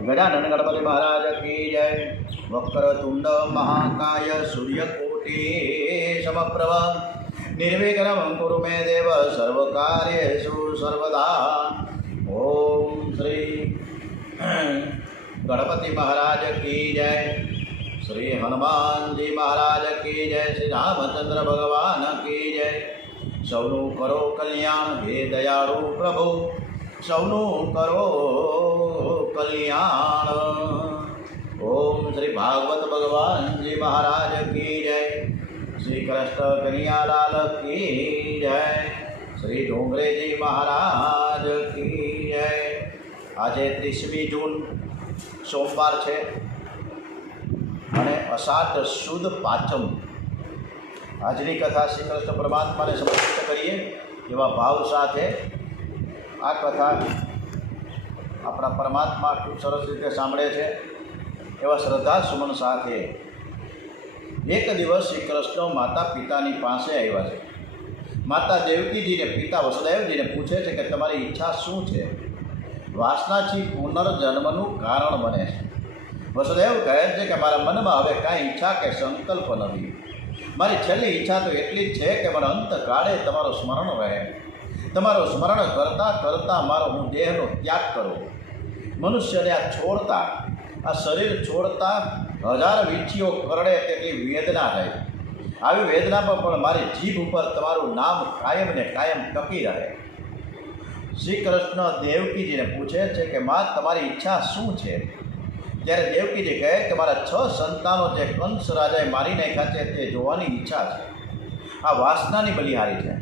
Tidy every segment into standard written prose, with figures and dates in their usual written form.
गजानन गणपति महाराज की जय। वक्रतुंड महाकाय सूर्यकोटि समप्रभ निर्विघ्नं कुरु मे देव सर्वकार्येषु सर्वदा। ओम श्री गणपति महाराज की जय। श्री हनुमान जी महाराज की जय। श्री रामचंद्र भगवान की जय। सौनु करो कल्याण हे दयाळु प्रभु, सौनु करो कल्याण। ओम श्री भागवत भगवान जी महाराज की जय। श्री कृष्ण कन्हैयालाल की जय। श्री डोंगरे जी महाराज की जय। आज 30મી જૂન સોમવાર છે અને અષાઢ સુદ પાંચમ। આજની કથા શ્રી કૃષ્ણ પરમાત્માને સમર્પિત કરીએ એવા ભાવ સાથે આ કથા આપણા પરમાત્મા ખૂબ સરસ રીતે સાંભળે છે એવા શ્રદ્ધા સુમન સાથે એક દિવસ શ્રી કૃષ્ણ માતા પિતાની પાસે આવ્યા છે। માતા દેવકીજીને પિતા વસુદેવજીને પૂછે છે કે તમારી ઈચ્છા શું છે? વાસનાથી પુનર્જન્મનું કારણ બને છે। વસુદેવ કહે છે કે મારા મનમાં હવે કાંઈ ઈચ્છા કે સંકલ્પ નથી। મારી છેલ્લી ઈચ્છા તો એટલી જ છે કે મને અંતકાળે તમારું સ્મરણ રહે। તમારું સ્મરણ કરતાં કરતાં મારો હું દેહનો ત્યાગ કરું। મનુષ્યને આ છોડતા, આ શરીર છોડતા 1000 વીંછીઓ કરડે તેટલી વેદના થાય। આવી વેદનામાં પણ મારી જીભ ઉપર તમારું નામ કાયમ ને કાયમ ટકી રહે। શ્રી કૃષ્ણ દેવકીજીને પૂછે છે કે માં તમારી ઈચ્છા શું છે? ત્યારે દેવકીજી કહે કે મારા 6 સંતાનો જે કંસ રાજાએ મારી નાખ્યા છે તે જોવાની ઈચ્છા છે। આ વાસનાની બલિહારી છે।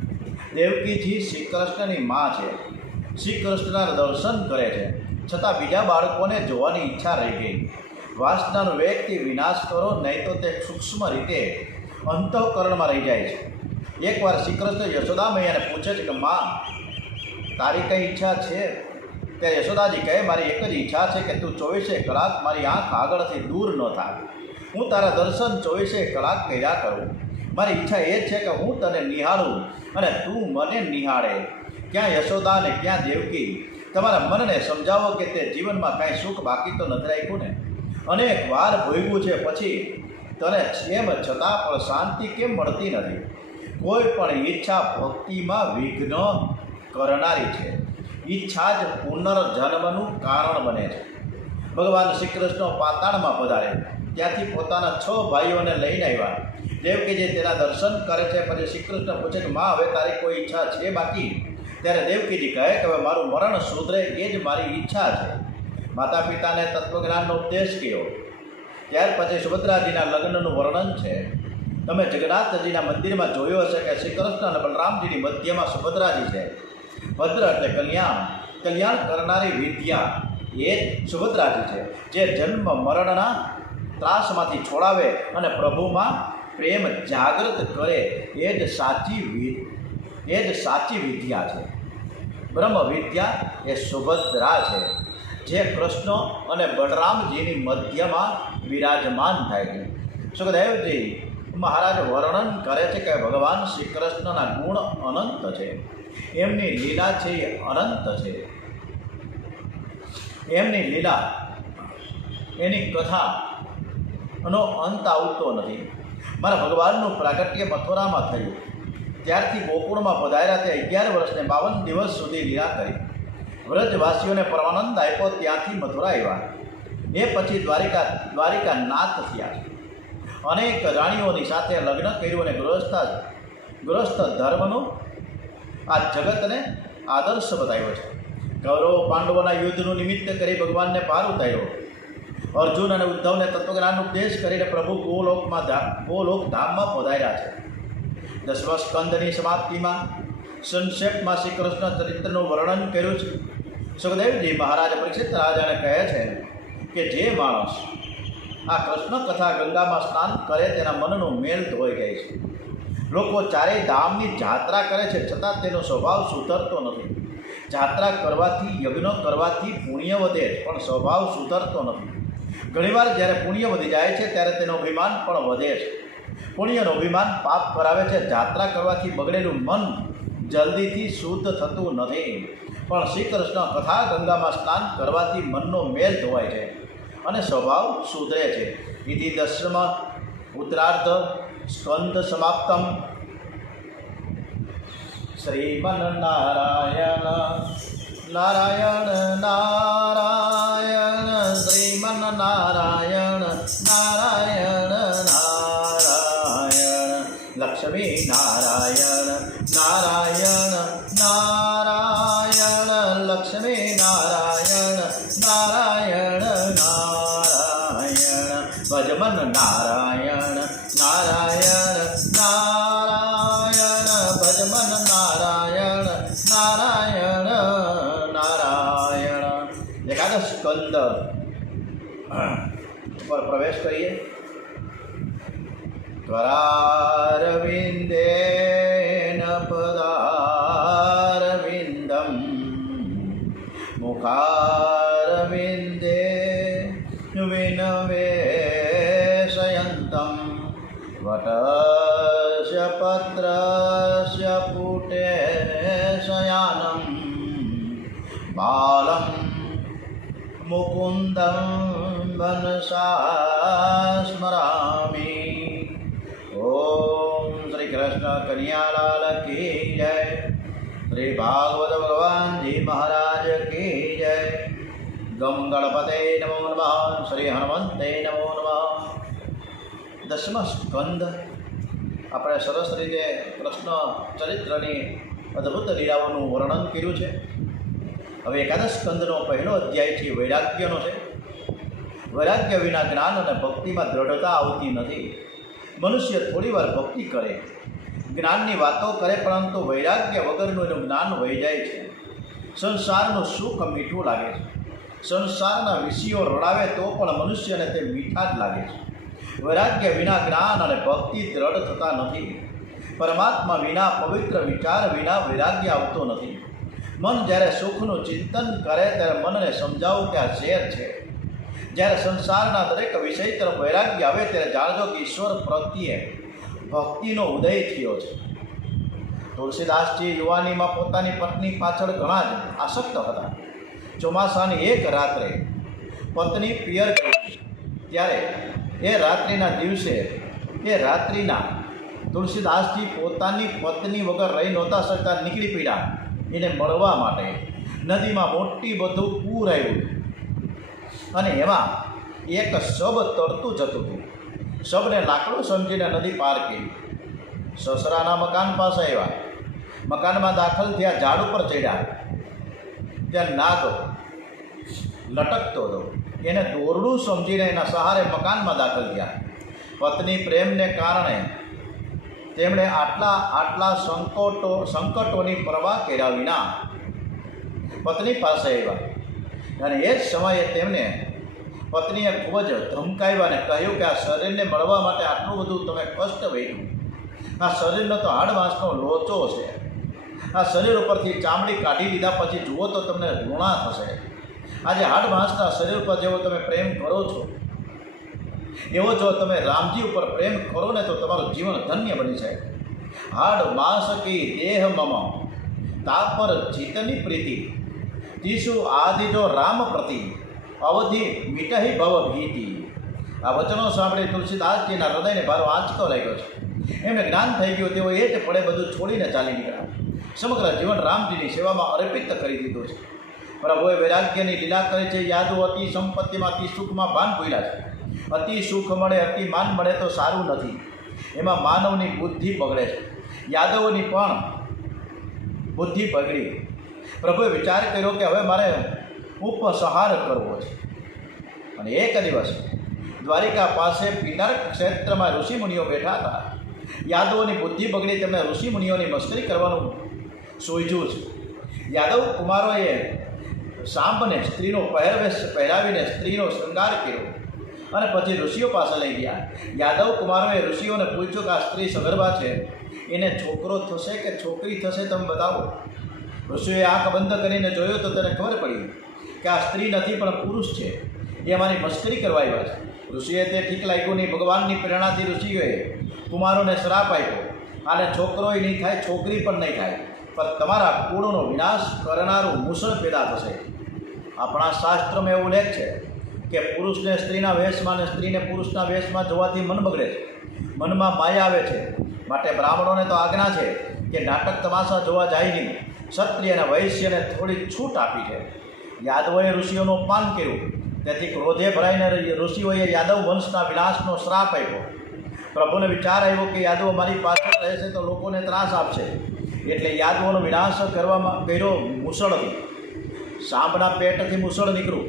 દેવકીજી શ્રી કૃષ્ણની માં છે। શ્રી કૃષ્ણના દર્શન કરે છે, છતાં બીજા બાળકોને જોવાની ઈચ્છા રહી ગઈ। વાસનાનો વેગથી વિનાશ કરો, નહીં તો તે સૂક્ષ્મ રીતે અંતઃકરણમાં રહી જાય છે। એકવાર શ્રી કૃષ્ણ યશોદા મૈયાને પૂછે છે કે માં તારી કઈ ઈચ્છા છે? ત્યારે યશોદાજી કહે મારી એક જ ઈચ્છા છે કે તું 24 કલાક મારી આંખ આગળથી દૂર ન થાય। હું તારા દર્શન 24 કલાક કર્યા કરું। મારી ઈચ્છા એ છે કે હું તને નિહાળું અને તું મને નિહાળે। ક્યાં યશોદા ને ક્યાં દેવકી? તમારા મનને સમજાવો કે તે જીવનમાં કાંઈ સુખ બાકી તો નથી રાખ્યું ને? અનેક વાર ભોગવ્યું છે, પછી તને એમ છતાં પણ શાંતિ કેમ મળતી નથી? કોઈ પણ ઈચ્છા ભક્તિમાં વિઘ્ન કરનારી છે। ઈચ્છા જ પુનર્જન્મનું કારણ બને છે। ભગવાન શ્રી કૃષ્ણ પાતાળમાં પધારે, ત્યાંથી પોતાના 6 ભાઈઓને લઈને આવ્યા। દેવકીજી તેના દર્શન કરે છે। પછી શ્રી કૃષ્ણ પૂછે કે માં હવે તારી કોઈ ઈચ્છા છે બાકી? ત્યારે દેવકીજી કહે કે હવે મારું મરણ સુધરે એ જ મારી ઈચ્છા છે। માતા પિતાને તત્વજ્ઞાનનો ઉપદેશ કર્યો। ત્યાર પછી સુભદ્રાજીના લગ્નનું વર્ણન છે। તમે જગન્નાથજીના મંદિરમાં જોયું હશે કે શ્રી કૃષ્ણ અને બલરામજીની મધ્યમાં સુભદ્રાજી છે। ભદ્ર એટલે કલ્યાણ, કલ્યાણ કરનારી વિદ્યા એ સુભદ્રાજી છે, જે જન્મ મરણના ત્રાસમાંથી છોડાવે અને પ્રભુમાં પ્રેમ જાગૃત કરે એ જ સાચી વિદ્યા છે। બ્રહ્મ વિદ્યા એ સુભદ્રા છે, જે કૃષ્ણ અને બલરામજીની મધ્યમાં વિરાજમાન થાય છે। સુખદેવજી મહારાજ વર્ણન કરે છે કે ભગવાન શ્રી કૃષ્ણના ગુણ અનંત છે। એમની લીલા છે એ અનંત છે। એમની લીલા, એની કથાનો અંત આવતો નથી। મારા ભગવાનનું પ્રાગટ્ય મથુરામાં થયું, ત્યારથી ગોકુળમાં પધાર્યા। તે 11 વર્ષને 52 દિવસ સુધી લીલા કરી। વ્રજવાસીઓને પરમાનંદ આપ્યો, ત્યાંથી મથુરા આવ્યા। એ પછી દ્વારિકા નાથ થયા। અનેક રાણીઓની સાથે લગ્ન કર્યું અને ગૃહસ્થ ધર્મનું આ જગતને આદર્શ બતાવ્યો છે। કૌરવ પાંડવોના યુદ્ધનું નિમિત્ત કરી ભગવાનને પાર ઉતાર્યો। અર્જુન અને ઉદ્ધવને તત્વજ્ઞાનનો ઉપદેશ કરીને પ્રભુ ગોલોક ધામમાં પધાર્યા છે। 10મા સ્કંદની સમાપ્તિમાં સંક્ષેપમાં શ્રી કૃષ્ણ ચરિત્રનું વર્ણન કર્યું છે। સુખદેવજી મહારાજ પરીક્ષિત રાજાને કહે છે કે જે માણસ આ કૃષ્ણ કથા ગંગામાં સ્નાન કરે તેના મનનો મેલ ધોઈ જાય છે। લોકો ચારેય ધામની જાત્રા કરે છે, છતાં તેનો સ્વભાવ સુધરતો નથી। જાત્રા કરવાથી, યજ્ઞ કરવાથી પુણ્ય વધે, પણ સ્વભાવ સુધરતો નથી। ઘણીવાર જ્યારે પુણ્ય વધી જાય છે ત્યારે તેનું અભિમાન પણ વધે છે। પુણ્યનું અભિમાન પાપ કરાવે છે। જાત્રા કરવાથી બગડેલું મન જલ્દીથી શુદ્ધ થતું નથી। પણ શ્રી કૃષ્ણ કથા ગંગામાં સ્નાન કરવાથી મનનો મેલ ધોવાય છે અને સ્વભાવ સુધરે છે. ઇતિ દશમ ઉત્તરાર્ધ સ્કંદ સમાપ્તમ. શ્રીમન્નારાયણ નારાયણ નારાયણ શ્રીમન્નારાયણ નારાયણ નારાયણ લક્ષ્મી નારાયણ નારાયણ નારાયણ લક્ષ્મી નારાયણ નારાયણ નારાયણ ભજમન નારાયણ નારાયણ નારાયણ ભજમન નારાયણ નારાયણ નારાયણ. એકાદશ સ્કંદ પર પ્રવેશ કરીએ. ત્વરારવિંદેન પદારવિંદમ મુખારવિંદે વિનવેશયંતમ વટસ્ય પત્રસ્ય પુટે શયાનમ બાલમ મુકુંદમ વનસા સ્મરામિ. ઓમ શ્રી કૃષ્ણ કનૈયાલાલ કી જય. શ્રી ભાગવત ભગવાનજી મહારાજ કી જય. ગમ ગણપતે નમો નમઃ. શ્રી હનુમંતે નમો નમઃ. દસમ સ્કંદ આપણે સરસ રીતે કૃષ્ણ ચરિત્રની અદ્ભુત લીલાઓનું વર્ણન કર્યું છે. હવે એકાદશ સ્કંદનો પહેલો અધ્યાયથી વૈરાગ્યનો છે. વૈરાગ્ય વિના જ્ઞાન અને ભક્તિમાં દ્રઢતા આવતી નથી. મનુષ્ય થોડીવાર ભક્તિ કરે, જ્ઞાનની વાતો કરે, પરંતુ વૈરાગ્ય વગરનું એનું જ્ઞાન વહી જાય છે. સંસારનું સુખ મીઠું લાગે છે. સંસારના વિષયો રડાવે તો પણ મનુષ્યને તે મીઠા જ લાગે છે. વૈરાગ્ય વિના જ્ઞાન અને ભક્તિ દ્રઢ થતા નથી. પરમાત્મા વિના, પવિત્ર વિચાર વિના વૈરાગ્ય આવતો નથી. મન જ્યારે સુખનું ચિંતન કરે ત્યારે મનને સમજાવું કે આ ઝેર છે. જ્યારે સંસારના દરેક વિષય તરફ વૈરાગ્ય આવે ત્યારે જાણજો કે ઈશ્વર પ્રત્યે ભક્તિનો ઉદય થયો છે. તુલસીદાસજી યુવાનીમાં પોતાની પત્ની પાછળ ઘણા જ આસક્ત હતા. ચોમાસાની એક રાત્રે પત્ની પિયર ગઈ ત્યારે એ રાત્રિના દિવસે તુલસીદાસજી પોતાની પત્ની વગર રહી નહોતા શકતા. નીકળી પડ્યા એને મળવા માટે. નદીમાં મોટી બધું પૂર આવ્યું અને એમાં એક શબ તરતું જતું હતું. શબને લાકડું સમજીને નદી પાર કરી. સસરાના મકાન પાસે આવ્યા. મકાનમાં દાખલ થયા, ઝાડ ઉપર ચડ્યા. ત્યાં નાગ લટકતો હતો. એને દોરડું સમજીને એના સહારે મકાનમાં દાખલ થયા. પત્ની પ્રેમને કારણે તેમણે આટલા સંકટોની પરવા કર્યા વિના પત્ની પાસે આવ્યા. અને એ જ સમયે તેમને પત્નીએ ખૂબ જ ધમકાવ્યા અને કહ્યું કે આ શરીરને મળવા માટે આટલું બધું તમે કષ્ટ વેઠ્યું. આ શરીરનો તો હાડમાંસનો લોચો છે. આ શરીર ઉપરથી ચામડી કાઢી લીધા પછી જુઓ તો તમને ઘૃણા થશે. આજે હાડમાંસના શરીર ઉપર જેવો તમે પ્રેમ કરો છો એવો જો તમે રામજી ઉપર પ્રેમ કરો ને તો તમારું જીવન ધન્ય બની જાય. હાડ માંસ કી દેહ મમ તાપર જીતની પ્રીતિ તીસુ આદિ જો રામ પ્રતિ અવધિ મિટહી ભવ ભીતિ. આ વચનો સાંભળી તુલસીદાસજીના હૃદયને ભારો આંચકો લાગ્યો છે. એમને જ્ઞાન થઈ ગયું. તેઓ એ જ પડે બધું છોડીને ચાલી નીકળ્યા. સમગ્ર જીવન રામજીની સેવામાં અર્પિત કરી દીધું છે. પ્રભુએ વૈરાગ્યની લીલા કરી છે. યાદો અતિ સંપત્તિમાં અતિ સુખમાં ભાન ભૂલ્યા છે. અતિ સુખ મળે, અતિ માન મળે તો સારું નથી. એમાં માનવની બુદ્ધિ બગડે છે. યાદવોની પણ બુદ્ધિ બગડી. પ્રભુએ વિચાર કર્યો કે હવે મારે ઉપસંહાર કરવો છે. અને એક દિવસ દ્વારિકા પાસે પિનાર ક્ષેત્રમાં ઋષિમુનિઓ બેઠા હતા. યાદવોની બુદ્ધિ બગડી. તેમણે ઋષિમુનિઓની મસ્કરી કરવાનું સૂઝ્યું છે. યાદવ કુમારોએ સાંભને સ્ત્રીનો પહેરવેશ પહેરાવીને સ્ત્રીનો શૃંગાર કર્યો અને પછી ઋષિઓ પાસે લઈ ગયા. યાદવ કુમારોએ ઋષિઓને પૂછ્યું કે આ સ્ત્રી સગર્ભા છે, એને છોકરો થશે કે છોકરી થશે, તમે બતાવો. ઋષિઓએ આંખ બંધ કરીને જોયું તો તેને ખબર પડી કે આ સ્ત્રી નથી પણ પુરુષ છે. એ અમારી મસ્કરી કરવા આવ્યા છે. ઋષિએ તે ઠીક લાગ્યું નહીં. ભગવાનની પ્રેરણાથી ઋષિઓએ કુમારોને શ્રાપ આપ્યો. આને છોકરોય નહીં થાય, છોકરી પણ નહીં થાય. પણ તમારા કુળનો વિનાશ કરનારું મૂષણ પેદા થશે. આપણા શાસ્ત્રમાં એવું લેખ છે કે પુરુષને સ્ત્રીના વેશમાં અને સ્ત્રીને પુરુષના વેશમાં જોવાથી મન બગડે છે, મનમાં માયા આવે છે. માટે બ્રાહ્મણોને તો આજ્ઞા છે કે નાટક તમાશા જોવા જાય નહીં. ક્ષત્રિય અને વૈશ્યને થોડી છૂટ આપી છે. યાદવોએ ઋષિઓનું અપમાન કર્યું, તેથી ક્રોધે ભરાઈને ઋષિઓએ યાદવ વંશના વિનાશનો શ્રાપ આપ્યો. પ્રભુને વિચાર આવ્યો કે યાદવો મારી પાછળ રહેશે તો લોકોને ત્રાસ આપશે, એટલે યાદવોનો વિનાશ કરવામાં કર્યો મૂષળથી. સાંભના પેટથી મૂષળ નીકળ્યું.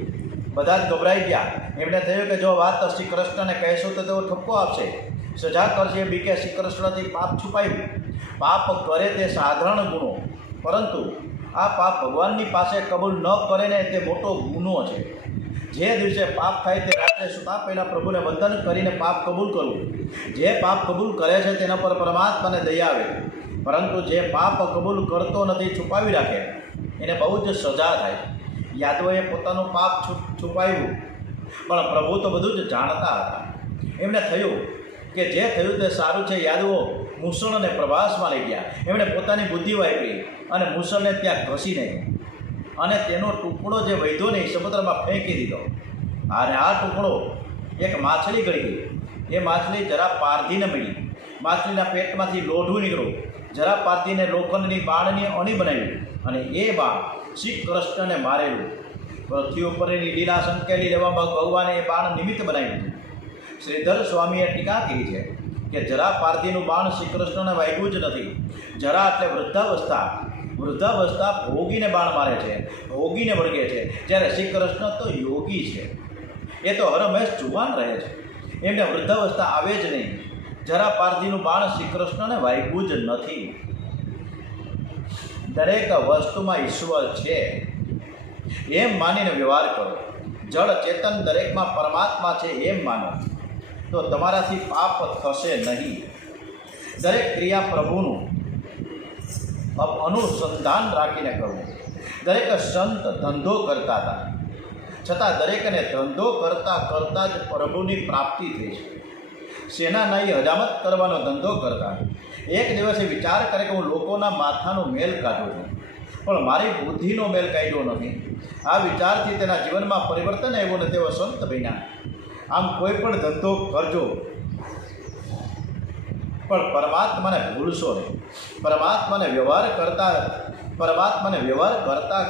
બધા જ ગભરાઈ ગયા. એમને થયું કે જો વાત શ્રી કૃષ્ણને કહેશો તો તેઓ ઠપકો આપશે, સજા કરશે. બીકે શ્રી કૃષ્ણથી પાપ છુપાયું. પાપ કરે તે સાધારણ ગુનો, પરંતુ આ પાપ ભગવાનની પાસે કબૂલ ન કરે ને તે મોટો ગુનો છે. જે દિવસે પાપ થાય તે રાત્રે સૂતા પહેલાં પ્રભુને વંદન કરીને પાપ કબૂલ કરવું. જે પાપ કબૂલ કરે છે તેના પર પરમાત્માને દયા આવે, પરંતુ જે પાપ કબૂલ કરતો નથી, છુપાવી રાખે, એને બહુ જ સજા થાય. યાદવોએ પોતાનું પાપ છુપાવ્યું, પણ પ્રભુ તો બધું જ જાણતા હતા. એમને થયું કે જે થયું તે સારું છે. યાદવો મૂષણને પ્રવાસમાં લઈ ગયા. એમણે પોતાની બુદ્ધિ વાપરી અને મૂષણને ત્યાં ઘસીને અને તેનો ટુકડો જે વધ્યો નહીં સમુદ્રમાં ફેંકી દીધો. અને આ ટુકડો એક માછલી ગળી ગઈ. એ માછલી જરા પારધીને મળી. માછલીના પેટમાંથી લોઢું નીકળ્યું. જરા પારધીને લોખંડની બાણની અણી બનાવી અને એ બાણ શ્રી કૃષ્ણને મારેલું. પૃથ્વી ઉપરની લીલા સંકેલી લેવામાં ભગવાને એ બાણ નિમિત્ત બનાવ્યું. શ્રીધર સ્વામીએ ટીકા કરી છે કે જરા પારધીનું બાણ શ્રી કૃષ્ણને વાગ્યું જ નથી. જરા એટલે વૃદ્ધાવસ્થા ભોગીને બાણ મારે છે, ભોગીને વળગે છે. જ્યારે શ્રી કૃષ્ણ તો યોગી છે, એ તો હરમેશ જુવાન રહે છે, એમને વૃદ્ધાવસ્થા આવે જ નહીં. જરા પારધીનું બાણ શ્રી કૃષ્ણને વાગ્યું જ નથી. દરેક વસ્તુમાં ઈશ્વર છે એમ માનીને વ્યવહાર કરો. જળ ચેતન દરેકમાં પરમાત્મા છે એમ માનો તો તમારાથી પાપ થશે નહીં. દરેક ક્રિયા પ્રભુનું અનુસંધાન રાખીને કરવું. દરેક સંત ધંધો કરતા હતા, છતાં દરેકને ધંધો કરતાં કરતાં જ પ્રભુની પ્રાપ્તિ થઈ છે. સેનાનાઈ હજામત કરવાનો ધંધો કરતા એક દિવસે વિચાર કરે કે હું લોકોના માથાનો મેલ કાઢું છું, પણ મારી બુદ્ધિનો મેલ કાઢ્યો નથી. આ વિચારથી તેના જીવનમાં પરિવર્તન આવ્યું ને તેઓ સંત બન્યા. આમ કોઈ પણ ધંધો કરજો, પણ પરમાત્માને ભૂલશો નહીં. પરમાત્માને વ્યવહાર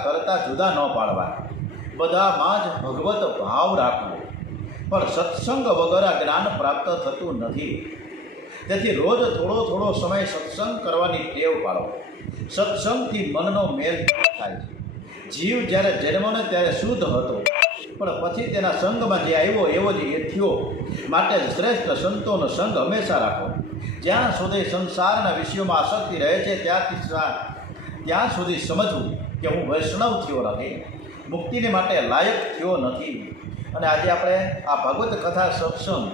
કરતા જુદા ન પાડવા. બધામાં જ ભગવત ભાવ રાખવો. પણ સત્સંગ વગર આ જ્ઞાન પ્રાપ્ત થતું નથી. તેથી રોજ થોડો સમય સત્સંગ કરવાની ટેવ પાડો. સત્સંગથી મનનો મેલ થાય છે. જીવ જ્યારે જન્મને ત્યારે શુદ્ધ હતો, પણ પછી તેના સંગમાં જે આવ્યો એવો જ એ થયો. માટે શ્રેષ્ઠ સંતોનો સંગ હંમેશા રાખો. જ્યાં સુધી સંસારના વિષયોમાં આસક્તિ રહે છે ત્યાં સુધી સમજવું કે હું વૈષ્ણવ થયો નથી, મુક્તિને માટે લાયક થયો નથી. અને આજે આપણે આ ભગવત કથા સત્સંગ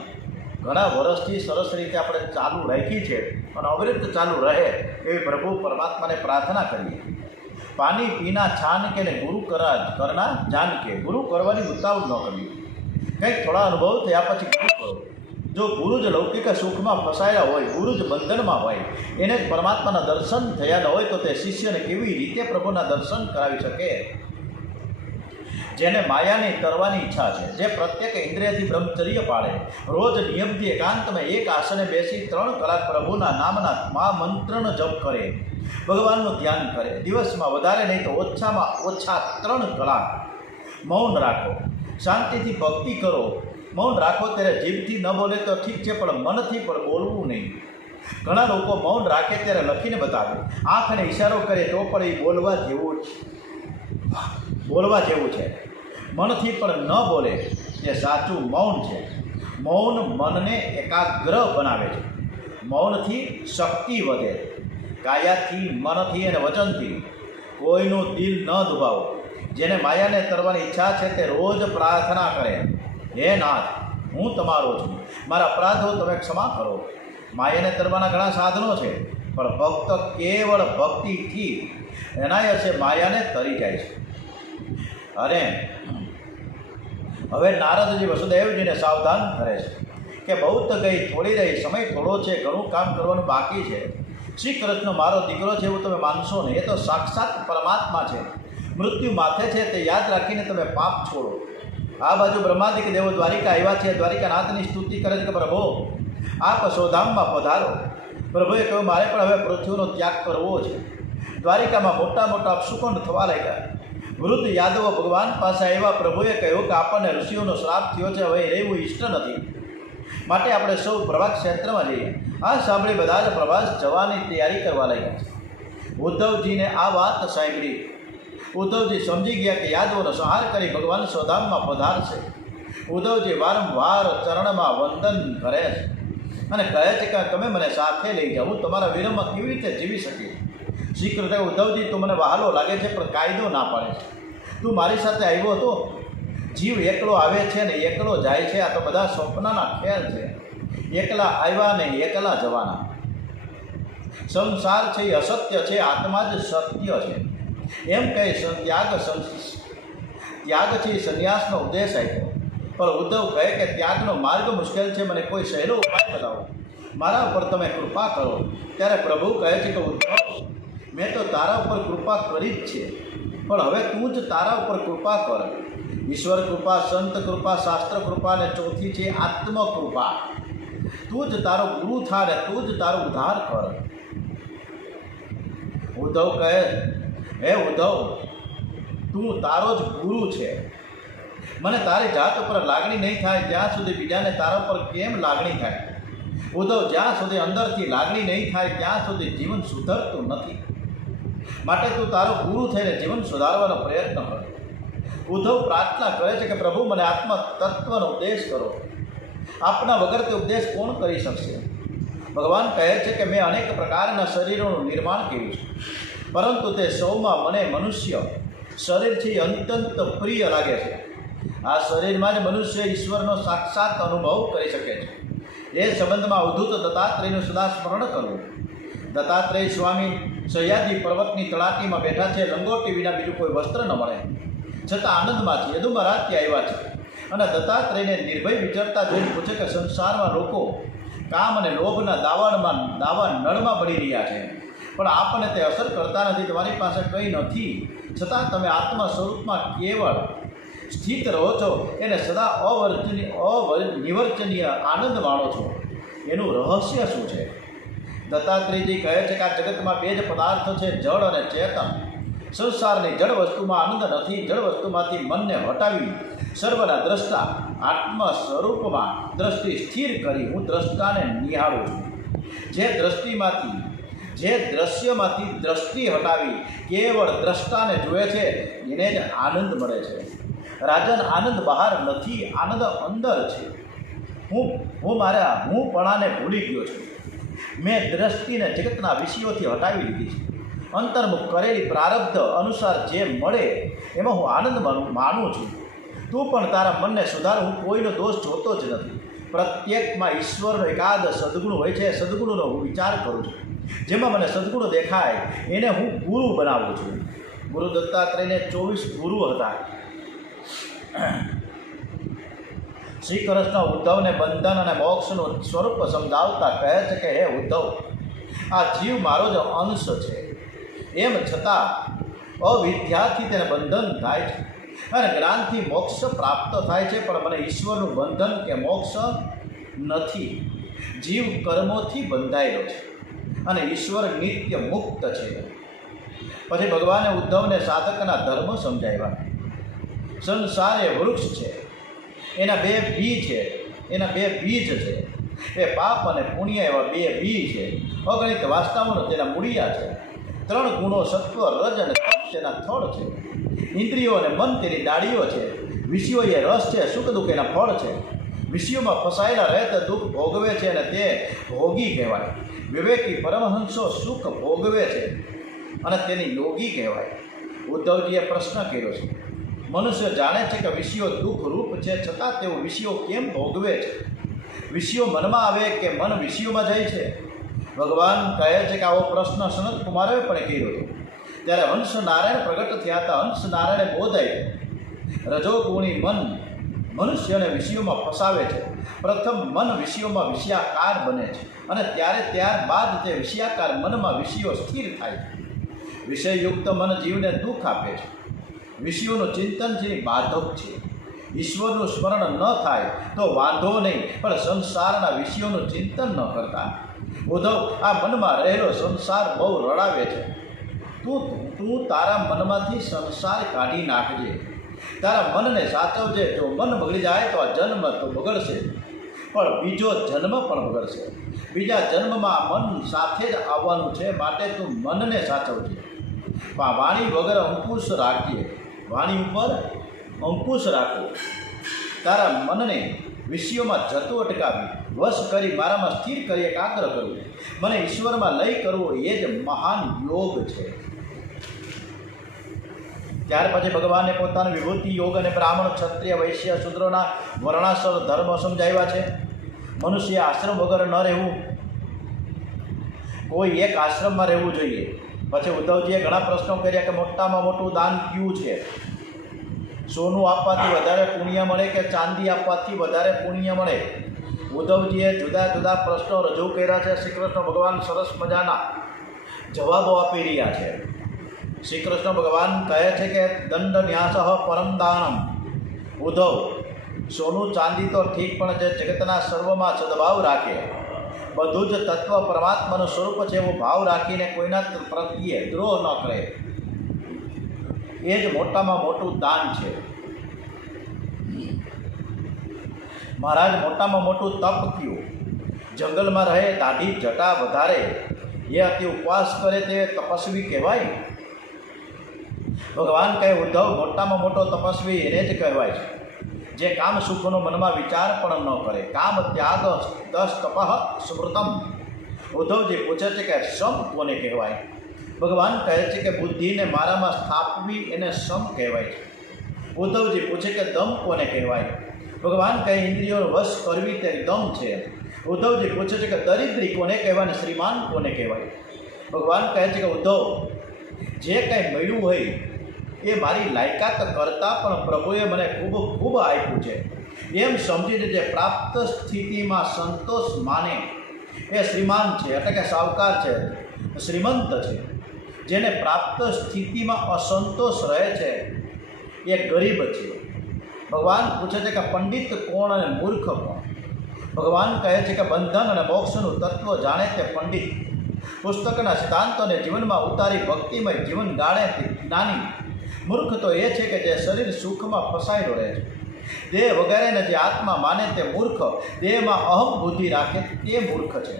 ઘણા વર્ષથી સરસ રીતે આપણે ચાલુ રાખી છે અને અવિરત ચાલુ રહે એવી પ્રભુ પરમાત્માને પ્રાર્થના કરીએ. પાણી પીના છાન કે ને ગુરુ કરના જાન કે. ગુરુ કરવાની ઉતાવળ ન કરવી. કંઈક થોડા અનુભવ થયા પછી ગુરુ કરો. જો ગુરુ જ લૌકિક સુખમાં ફસાયેલા હોય, ગુરુ જ બંધનમાં હોય, એને જ પરમાત્માના દર્શન થયા ન હોય તો તે શિષ્યને કેવી રીતે પ્રભુના દર્શન કરાવી શકે? જેને માયાની તરવાની ઈચ્છા છે, જે પ્રત્યેક ઇન્દ્રિયથી બ્રહ્મચર્ય પાળે, રોજ નિયમથી એકાંતમાં એક આસને બેસી 3 કલાક પ્રભુના નામના મહામંત્રનો જપ કરે, ભગવાનનું ધ્યાન કરે, દિવસમાં વધારે નહીં તો ઓછામાં ઓછા 3 કલાક મૌન રાખો, શાંતિથી ભક્તિ કરો. મૌન રાખો ત્યારે જીભથી ન બોલે તો ઠીક છે, પણ મનથી પણ બોલવું નહીં. ઘણા લોકો મૌન રાખે ત્યારે લખીને બતાવે, આંખને ઇશારો કરે તો પણ એ બોલવા જેવું છે. મનથી પણ ન બોલે તે સાચું મૌન છે. મૌન મનને એકાગ્ર બનાવે છે. મૌનથી શક્તિ વધે. કાયાથી, મનથી અને વચનથી કોઈનું દિલ ન દુભાવો. જેને માયાને તરવાની ઈચ્છા છે તે રોજ પ્રાર્થના કરે, હે નાથ, હું તમારો છું, મારા અપરાધો તમે ક્ષમા કરો. માયાને તરવાના ઘણા સાધનો છે, પણ ભક્ત કેવળ ભક્તિથી એનાયસે માયાને તરી જાય છે. અને હવે નારદજી વસુદેવજીને સાવધાન કરે છે કે બહુ તો ગઈ, થોડી રહી, સમય થોડો છે, ઘણું કામ કરવાનું બાકી છે. શ્રી કૃષ્ણ મારો દીકરો છે એવું તમે માનશો ને? એ તો સાક્ષાત પરમાત્મા છે. મૃત્યુ માથે છે તે યાદ રાખીને તમે પાપ છોડો. આ બાજુ બ્રહ્માદિક દેવો દ્વારિકા આવ્યા છે. દ્વારિકાનાથની સ્તુતિ કરે છે કે પ્રભુ આપ સોધામમાં પધારો. પ્રભુએ કહ્યું મારે પણ હવે પૃથ્વીનો ત્યાગ કરવો છે. દ્વારિકામાં મોટા મોટા અપશુકન થવા લાગ્યા. વૃદ્ધ યાદવો ભગવાન પાસે આવ્યા. પ્રભુએ કહ્યું કે આપણને ઋષિઓનો શ્રાપ થયો છે, હવે રહેવું ઇષ્ટ નથી, માટે આપણે સૌ પ્રવાસ ક્ષેત્રમાં જઈએ. આ સાંભળી બધા જ પ્રવાસ જવાની તૈયારી કરવા લાગ્યા છે. ઉદ્ધવજીને આ વાત સાંભળી ઉદ્ધવજી સમજી ગયા કે યાદવોનો સંહાર કરી ભગવાન સ્વધામમાં પધારશે. ઉદ્ધવજી વારંવાર ચરણમાં વંદન કરે છે અને કહે છે કે તમે મને સાથે લઈ જાઓ, હું તમારા વિરહમાં કેવી રીતે જીવી શકીશ. શ્રી કૃષ્ણ ઉદ્ધવજી તું મને વહાલો લાગે છે પણ કાયદો ના પાડે છે. તું મારી સાથે આવ્યો હતો. જીવ એકલો આવે છે ને એકલો જાય છે. આ તો બધા સ્વપ્નના ખેલ છે. એકલા આવ્યા ને એકલા જવાના. સંસાર છે એ અસત્ય છે, આત્મા જ સત્ય છે. એમ કહી ત્યાગ છે એ સંન્યાસનો ઉપદેશ આપ્યો. પણ ઉદ્ધવ કહે કે ત્યાગનો માર્ગ મુશ્કેલ છે, મને કોઈ સહેલો ઉપાય બતાવો, મારા ઉપર તમે કૃપા કરો. ત્યારે પ્રભુ કહે છે કે ઉદ્ધવ મેં તો તારા ઉપર કૃપા કરી જ છે, પણ હવે તું જ તારા ઉપર કૃપા કર. ઈશ્વર કૃપા, સંત કૃપા, શાસ્ત્ર કૃપા અને ચોથી છે આત્મકૃપા. તું જ તારો ગુરુ થા ને તું જ તારો ઉદ્ધાર કર. ઉદ્ધવ કહે હે ઉદ્ધવ તું તારો જ ગુરુ છે. મને તારી જાત ઉપર લાગણી નહીં થાય ત્યાં સુધી બીજાને તારા ઉપર કેમ લાગણી થાય? ઉદ્ધવ જ્યાં સુધી અંદરથી લાગણી નહીં થાય ત્યાં સુધી જીવન સુધરતું નથી. માટે તું તારો ગુરુ થઈને જીવન સુધારવાનો પ્રયત્ન કર. ઉદ્ધવ પ્રાર્થના કરે છે કે પ્રભુ મને આત્મ તત્વનો ઉપદેશ કરો. આપના વગર તે ઉપદેશ કોણ કરી શકશે? ભગવાન કહે છે કે મેં અનેક પ્રકારના શરીરોનું નિર્માણ કર્યું છે, પરંતુ તે સૌમાં મને મનુષ્ય શરીર છે એ અત્યંત પ્રિય લાગે છે. આ શરીરમાં જ મનુષ્ય ઈશ્વરનો સાક્ષાત અનુભવ કરી શકે છે. એ સંબંધમાં અવધૂત દત્તાત્રેયનું સદા સ્મરણ કરવું. દત્તાત્રેય સ્વામી સહ્યાદ્રી પર્વતની તળાટીમાં બેઠા છે. લંગોટી વિના બીજું કોઈ વસ્ત્ર ન મળે, છતાં આનંદમાંથી યદુમહારાજ ત્યાં આવ્યા છે અને દત્તાત્રેયને નિર્ભય વિચરતા જોઈને પૂછે કે સંસારમાં લોકો કામ અને લોભના દાવા નળમાં પડી રહ્યા છે, પણ આપણને તે અસર કરતા નથી. તમારી પાસે કંઈ નથી, છતાં તમે આત્મા સ્વરૂપમાં કેવળ સ્થિત રહો છો. એને સદા નિવર્ચનીય આનંદ માણો છો. એનું રહસ્ય શું છે? દત્તાત્રેયજી કહે છે કે આ જગતમાં બે જ પદાર્થ છે, જળ અને ચેતન. સંસારની જળ વસ્તુમાં આનંદ નથી. જળ વસ્તુમાંથી મનને હટાવી સર્વના દ્રષ્ટા આત્મ સ્વરૂપમાં દ્રષ્ટિ સ્થિર કરી હું દ્રષ્ટાને નિહાળું છું. જે દ્રશ્યમાંથી દ્રષ્ટિ હટાવી કેવળ દ્રષ્ટાને જુએ છે એને જ આનંદ મળે છે. રાજન આનંદ બહાર નથી, આનંદ અંદર છે. હું મારા હુંપણાને ભૂલી ગયો છું. મેં દ્રષ્ટિને જગતના વિષયોથી હટાવી લીધી છે. અંતર્મુખ કરેલી પ્રારબ્ધ અનુસાર જે મળે એમાં હું આનંદ માનું છું. તું પણ તારા મનને સુધાર. હું કોઈનો દોષ જોતો જ નથી. પ્રત્યેકમાં ઈશ્વરનો એકાદ સદગુણ હોય છે. સદગુણનો હું વિચાર કરું છું. જેમાં મને સદગુણ દેખાય એને હું ગુરુ બનાવું છું. ગુરુ દત્તાત્રેયને 24 ગુરુ હતા. શ્રી કૃષ્ણ ઉદ્ધવને બંધન અને મોક્ષનું સ્વરૂપ સમજાવતા કહે છે કે હે ઉદ્ધવ, આ જીવ મારો જ અંશ છે. એમ છતાં અવિદ્યાથી તેને બંધન થાય છે અને જ્ઞાનથી મોક્ષ પ્રાપ્ત થાય છે, પણ મને ઈશ્વરનું બંધન કે મોક્ષ નથી. જીવ કર્મોથી બંધાયેલો છે અને ઈશ્વર નિત્ય મુક્ત છે. પછી ભગવાને ઉદ્ધવને સાધકના ધર્મ સમજાવ્યા. સંસાર એ વૃક્ષ છે, એના બે બીજ છે. એ પાપ અને પુણ્ય એવા બે બીજ છે. અગણિત વાસ્તવનો તેના મૂળિયા છે. 3 ગુણો સત્વ, રજ અને તપ તેના થડ છે. ઇન્દ્રિયો અને મન તેની ડાળીઓ છે. વિષયો એ રસ છે, સુખ દુઃખ એના ફળ છે. વિષયોમાં ફસાયેલા રહેતા દુઃખ ભોગવે છે અને તે ભોગી કહેવાય. વિવેકી પરમહંસો સુખ ભોગવે છે અને તેની યોગી કહેવાય. ઉદ્ધવજીએ પ્રશ્ન કર્યો છે, મનુષ્ય જાણે છે કે વિષયો દુઃખ રૂપ છે, છતાં તેઓ વિષયો કેમ ભોગવે છે? વિષયો મનમાં આવે કે મન વિષયોમાં જાય છે? ભગવાન કહે છે કે આવો પ્રશ્ન સનત કુમારોએ પણ કર્યો હતો. ત્યારે હંસ નારાયણ પ્રગટ થયા હતા. હંસ નારાયણે બોધ આપ્યો. રજોગુણી મન મનુષ્યને વિષયોમાં ફસાવે છે. પ્રથમ મન વિષયોમાં વિષયાકાર બને છે અને ત્યારબાદ તે વિષયાકાર મનમાં વિષયો સ્થિર થાય છે. વિષયયુક્ત મન જીવને દુઃખ આપે છે. વિષયોનું ચિંતન છે બાધક છે. ઈશ્વરનું સ્મરણ ન થાય તો વાંધો નહીં, પણ સંસારના વિષયોનું ચિંતન ન કરતા. ઉદ્ધવ, આ મનમાં રહેલો સંસાર બહુ રડાવે છે. તું તારા મનમાંથી સંસાર કાઢી નાખજે. તારા મનને સાચવજે. જો મન બગડી જાય તો આ જન્મ તો બગડશે, પણ બીજો જન્મ પણ બગડશે. બીજા જન્મમાં મન સાથે જ આવવાનું છે, માટે તું મનને સાચવજે. વાણી વગર અંકુશ રાખજે. વાણી ઉપર અંકુશ રાખો. તારા મનને વિષયોમાં જતું અટકાવી વશ કરી મારામાં સ્થિર કરી એકાગ્ર કરવું, મને ઈશ્વરમાં લઈ કરવો, એ જ મહાન યોગ છે. ત્યાર પછી ભગવાને પોતાના વિભૂતિ યોગ અને બ્રાહ્મણ, ક્ષત્રિય, વૈશ્ય, શૂદ્રોના વર્ણાશ્રમ ધર્મ સમજાવ્યા છે. મનુષ્ય આશ્રમ વગર ન રહેવું, કોઈ એક આશ્રમમાં રહેવું જોઈએ. પછી ઉદ્ધવજીએ ઘણા પ્રશ્નો કર્યા કે મોટામાં મોટું દાન કયું છે? સોનું આપવાથી વધારે પુણ્ય મળે કે ચાંદી આપવાથી વધારે પુણ્ય મળે? ઉદ્ધવજીએ જુદા જુદા પ્રશ્નો રજૂ કર્યા છે. શ્રી કૃષ્ણ ભગવાન સરસ મજાના જવાબો આપી રહ્યા છે. શ્રી કૃષ્ણ ભગવાન કહે છે કે દંડ ન્યાસઃ પરમ દાનમ. ઉદ્ધવ, સોનું ચાંદી તો ઠીક, પણ જે જગતના સર્વમાં સદભાવ રાખે, બધું જ તત્વ પરમાત્માનું સ્વરૂપ છે એવો ભાવ રાખીને કોઈના પ્રત્યે દ્રોહ ન કરે, એ જ મોટામાં મોટું દાન છે. મહારાજ, મોટામાં મોટું તપ કયું? જંગલમાં રહે, દાઢી જટા વધારે, એ અતિ ઉપવાસ કરે તે તપસ્વી કહેવાય? ભગવાન કહે, ઉદ્ધવ, મોટામાં મોટો તપસ્વી એને જ કહેવાય છે જે કામ સુખનો મનમાં વિચાર પણ ન કરે. કામ ત્યાગ દસ તપઃ સ્મૃતમ. ઉદ્ધવજી પૂછે છે કે સમ કોને કહેવાય? ભગવાન કહે છે કે બુદ્ધિને મારામાં સ્થાપવી એને સમ કહેવાય છે. ઉદ્ધવજી પૂછે કે દમ કોને કહેવાય? ભગવાન કહે ઇન્દ્રિયોનો વશ કરવી તે દમ છે. ઉદ્ધવજી પૂછે છે કે દરિદ્રી કોને કહેવાય અને શ્રીમાન કોને કહેવાય? ભગવાન કહે છે કે ઉદ્ધવ, જે કંઈ મળ્યું હોય એ મારી લાયકાત કરતાં પણ પ્રભુએ મને ખૂબ આપ્યું છે એમ સમજીને જે પ્રાપ્ત સ્થિતિમાં સંતોષ માને એ શ્રીમાન છે, એટલે કે સાવકાર છે, શ્રીમંત છે. જેને પ્રાપ્ત સ્થિતિમાં અસંતોષ રહે છે એ ગરીબ છે. ભગવાન પૂછે છે કે પંડિત કોણ અને મૂર્ખ કોણ? ભગવાન કહે છે કે બંધન અને મોક્ષનું તત્વ જાણે તે પંડિત, પુસ્તકના સિદ્ધાંતોને જીવનમાં ઉતારી ભક્તિમય જીવન ગાળે તે જ્ઞાની. મૂર્ખ તો એ છે કે જે શરીર સુખમાં ફસાયેલો રહે છે. દેહ વગેરેને જે આત્મા માને તે મૂર્ખ, દેહમાં અહમ બુદ્ધિ રાખે તે મૂર્ખ છે.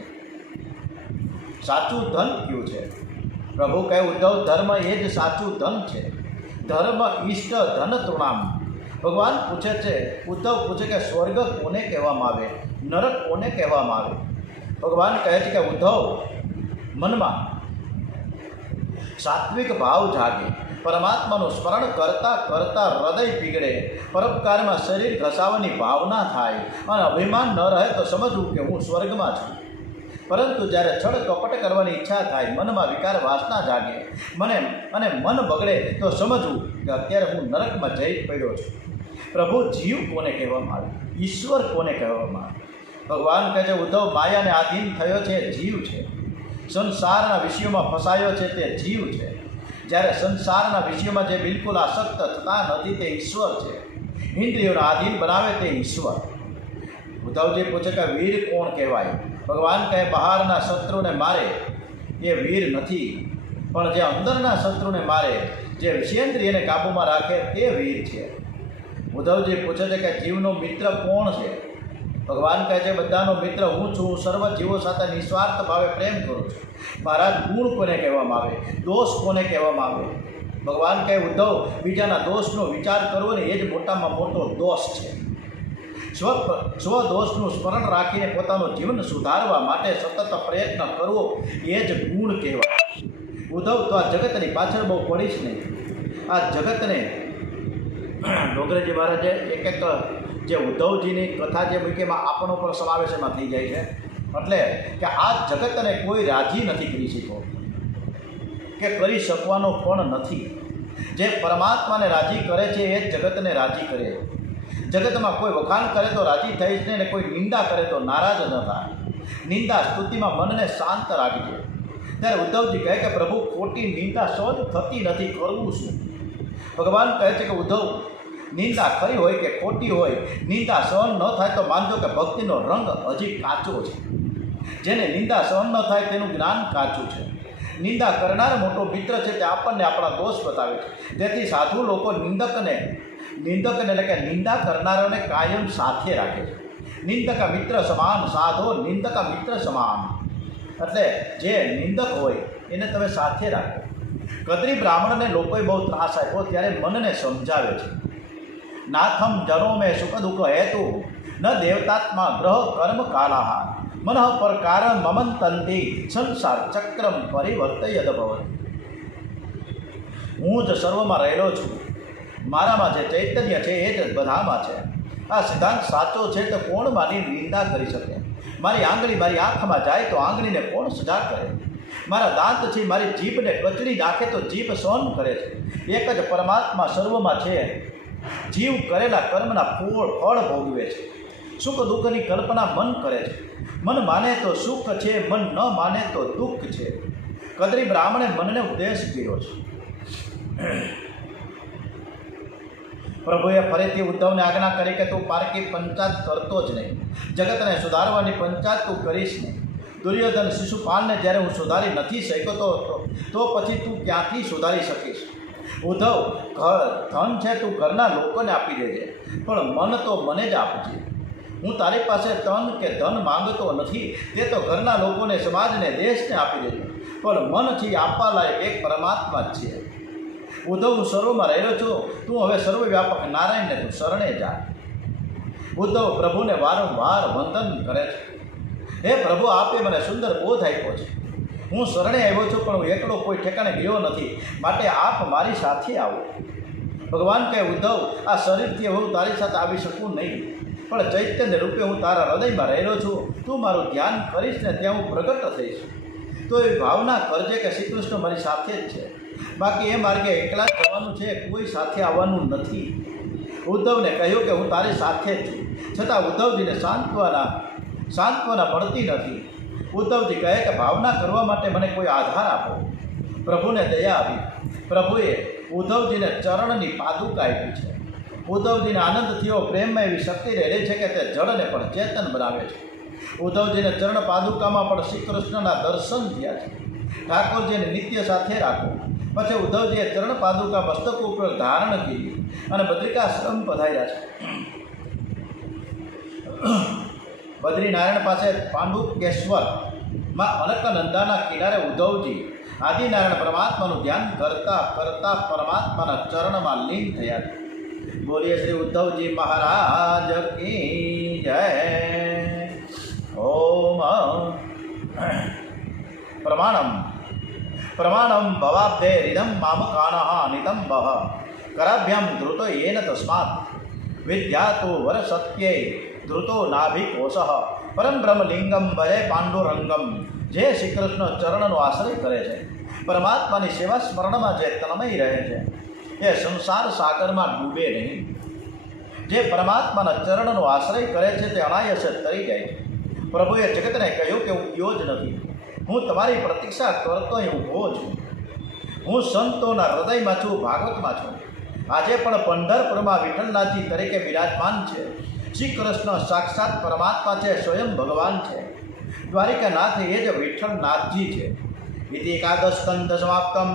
સાચું ધન કયું છે? પ્રભુ કહે, ઉદ્ધવ, ધર્મ એ જ સાચું ધન છે. ધર્મ ઈષ્ટ ધન તૃણામ. ભગવાન પૂછે છે, ઉદ્ધવ પૂછે કે સ્વર્ગ કોને કહેવામાં આવે, નરક કોને કહેવામાં આવે? ભગવાન કહે છે કે ઉદ્ધવ, મનમાં સાત્વિક ભાવ જાગે, પરમાત્માનું સ્મરણ કરતાં કરતાં હૃદય પીગળે, પરોપકારમાં શરીર ઘસાવાની ભાવના થાય અને અભિમાન ન રહે તો સમજવું કે હું સ્વર્ગમાં છું. પરંતુ જ્યારે છળ કપટ કરવાની ઈચ્છા થાય, મનમાં વિકાર વાસના જાગે અને મન બગડે તો સમજવું કે અત્યારે હું નરકમાં જઈ પડ્યો છું. પ્રભુ, જીવ કોને કહેવામાં આવે? ઈશ્વર કોને કહેવામાં આવે? ભગવાન કહે છે, ઉદ્ધવ, માયાને આધીન થયો છે જીવ છે. સંસારના વિષયોમાં ફસાયો છે તે જીવ છે. જ્યારે સંસારના વિષયોમાં જે બિલકુલ આસક્ત થતા નથી તે ઈશ્વર છે. ઇન્દ્રિયોના આધીન બનાવે તે ઈશ્વર. ઉદ્ધવજી પૂછે કે વીર કોણ કહેવાય? ભગવાન કહે, બહારના શત્રુને મારે એ વીર નથી, પણ જે અંદરના શત્રુને મારે, જે વિષેન્દ્રિયને કાબૂમાં રાખે તે વીર છે. ઉદ્ધવજી પૂછે છે કે જીવનો મિત્ર કોણ છે? ભગવાન કહે છે, બધાનો મિત્ર હું છું. હું સર્વ જીવો સાથે નિસ્વાર્થ ભાવે પ્રેમ કરું છું. મહારાજ, ગુણ કોને કહેવામાં આવે? દોષ કોને કહેવામાં આવે? ભગવાન કહે, ઉદ્ધવ, બીજાના દોષનો વિચાર કરવો ને એ જ મોટામાં મોટો દોષ છે. સ્વદોષનું સ્મરણ રાખીને પોતાનું જીવન સુધારવા માટે સતત પ્રયત્ન કરવો એ જ ગુણ કહેવાય. ઉદ્ધવ, તો આ જગતની પાછળ બહુ પડીશ નહીં. આ જગતને ડોંગરેજી મહારાજે એક જે ઉદ્ધવજીની કથા જે મૂકી એમાં આપણો પણ સમાવેશ એમાં થઈ જાય છે. એટલે કે આ જગતને કોઈ રાજી નથી કરી શક્યો કે કરી શકવાનો પણ નથી. જે પરમાત્માને રાજી કરે છે એ જ જગતને રાજી કરે. જગતમાં કોઈ વખાણ કરે તો રાજી થઈશ નહીં, ને કોઈ નિંદા કરે તો નારાજ ન થાય. નિંદા સ્તુતિમાં મનને શાંત રાખજો. ત્યારે ઉદ્ધવજી કહે કે પ્રભુ, ખોટી નિંદા સહજ થતી નથી, કરવું શું? ભગવાન કહે છે કે ઉદ્ધવ, નિંદા ખરી હોય કે ખોટી હોય, નિંદા સહન ન થાય તો માનજો કે ભક્તિનો રંગ હજી કાચો છે. જેને નિંદા સહન ન થાય તેનું જ્ઞાન કાચું છે. નિંદા કરનાર મોટો મિત્ર છે, તે આપણને આપણા દોષ બતાવે છે. તેથી સાધુ લોકો નિંદકને એટલે કે નિંદા કરનારાઓને કાયમ સાથે રાખે છે. નિંદક મિત્ર સમાન, સાધો નિંદક મિત્ર સમાન. એટલે જે નિંદક હોય એને તમે સાથે રાખો. કદરી બ્રાહ્મણને લોકોએ બહુ ત્રાસ આપ્યો, ત્યારે મનને સમજાવે છે. નાથમ જનો મેં સુખ દુઃખ હેતુ ન દેવતાત્મા ગ્રહ કર્મ કાલાહ મનઃ પરકાર મમંતંતિ સંસાર ચક્રમ પરિવર્તયદ ભવતિ. હું જ સર્વમાં રહેલો છું. મારામાં જે ચૈતન્ય છે એ જ બધામાં છે. આ સિદ્ધાંત સાચો છે તો કોણ મારી નિંદા કરી શકે? મારી આંગળી મારી આંખમાં જાય તો આંગળીને કોણ સજા કરે? મારા દાંતથી મારી જીભને કચડી નાખે તો જીભ સહન કરે છે. એક જ પરમાત્મા સર્વમાં છે. જીવ કરેલા કર્મના ફળ ભોગવે છે. સુખ દુઃખની કલ્પના મન કરે છે. મન માને તો સુખ છે, મન ન માને તો દુઃખ છે. કદરી બ્રાહ્મણે મનને ઉપદેશ કર્યો છે. પ્રભુએ ફરીથી ઉદ્ધવને આજ્ઞા કરી કે તું પારકી પંચાયત કરતો જ નહીં. જગતને સુધારવાની પંચાયત તું કરીશ નહીં. દુર્યોધન શિશુપાલને જ્યારે હું સુધારી નથી શક્યો તો પછી તું ક્યાંથી સુધારી શકીશ? ઉદ્ધવ, ધન છે તું ઘરના લોકોને આપી દેજે, પણ મન તો મને જ આપજે. હું તારી પાસે તન કે ધન માંગતો નથી. તે તો ઘરના લોકોને, સમાજને, દેશને આપી દેજે, પણ મનથી આપવા લાયક એક પરમાત્મા જ છે. ઉદ્ધવ, હું સર્વમાં રહેલો છું. તું હવે સર્વવ્યાપક નારાયણને તું શરણે જા. ઉદ્ધવ પ્રભુને વારંવાર વંદન કરે છે. હે પ્રભુ, આપે મને સુંદર બોધ આપ્યો છે. હું શરણે આવ્યો છું, પણ હું એકલો કોઈ ઠેકાણે ગયો નથી. માટે આપ મારી સાથે આવો. ભગવાન કહે, ઉદ્ધવ, આ શરીરથી હું તારી સાથે આવી શકું નહીં, પણ ચૈતન્ય રૂપે હું તારા હૃદયમાં રહેલો છું. તું મારું ધ્યાન કરીશ ને ત્યાં હું પ્રગટ થઈશ. તો એ ભાવના કરજે કે શ્રી કૃષ્ણ મારી સાથે જ છે. બાકી એ માર્ગે એકલા જ જવાનું છે, કોઈ સાથે આવવાનું નથી. ઉદ્ધવને કહ્યું કે હું તારી સાથે જ છું. છતાં ઉદ્ધવજીને સાંત્વના મળતી નથી. ઉદ્ધવજી કહે કે ભાવના કરવા માટે મને કોઈ આધાર આપો. પ્રભુને દયા આવી. પ્રભુએ ઉદ્ધવજીને ચરણની પાદુકા આપી છે. ઉદ્ધવજીને આનંદ થયો. પ્રેમમાં એવી શક્તિ રહેલી છે કે તે જળને પણ ચેતન બનાવે છે. ઉદ્ધવજીને ચરણ પાદુકામાં પણ શ્રી કૃષ્ણના દર્શન થયા છે. ઠાકોરજીને નિત્ય સાથે રાખો. પછી ઉદ્ધવજીએ ચરણ પાદુકા મસ્તક ઉપર ધારણ કરી અને બદ્રિકાશ્રમ પધાર્યા છે. બદ્રીનારાયણ પાસે પાંડુકેશ્વરમાં અલકનંદાના કિનારે ઉદ્ધવજી આદિનારાયણ પરમાત્માનું ધ્યાન કરતા કરતા પરમાત્માના ચરણમાં લીન થયા. બોલીએ શ્રી ઉદ્ધવજી મહારાજ કી જય. ઓમ પ્રમાણમ ભવાબ્ધે રિદમ મામકાનઃ નિતમ બહ કરાભ્યામ ધૃતો येन તસ્માત વિદ્યાતો વર સત્યે ધૃતો નાભિકોશઃ પરમ બ્રહ્મલિંગમ ભજે પાંડુરંગમ. જે શ્રી કૃષ્ણ ચરણનો આશ્રય કરે છે, પરમાત્માની સેવા સ્મરણમાં જે તન્મય રહે છે, એ સંસાર સાગરમાં ડૂબે નહીં. જે પરમાત્માના ચરણનો આશ્રય કરે છે તે અનાયસે તરી જાય છે. પ્રભુએ જગતને કહ્યું કે હું ગયો જ નથી. હું તમારી પ્રતીક્ષા કરતો ઊભો છું. હું સંતોના હૃદયમાં છું, ભાગવતમાં છું. આજે પણ પંઢરપુરમાં વિઠ્ઠલનાથજી તરીકે બિરાજમાન છે. શ્રી કૃષ્ણ સાક્ષાત પરમાત્મા છે, સ્વયં ભગવાન છે. દ્વારિકાનાથ એ જ વિઠ્ઠલનાથજી છે. ઇતિ એકાદશ સ્કંદ સમાપ્તમ.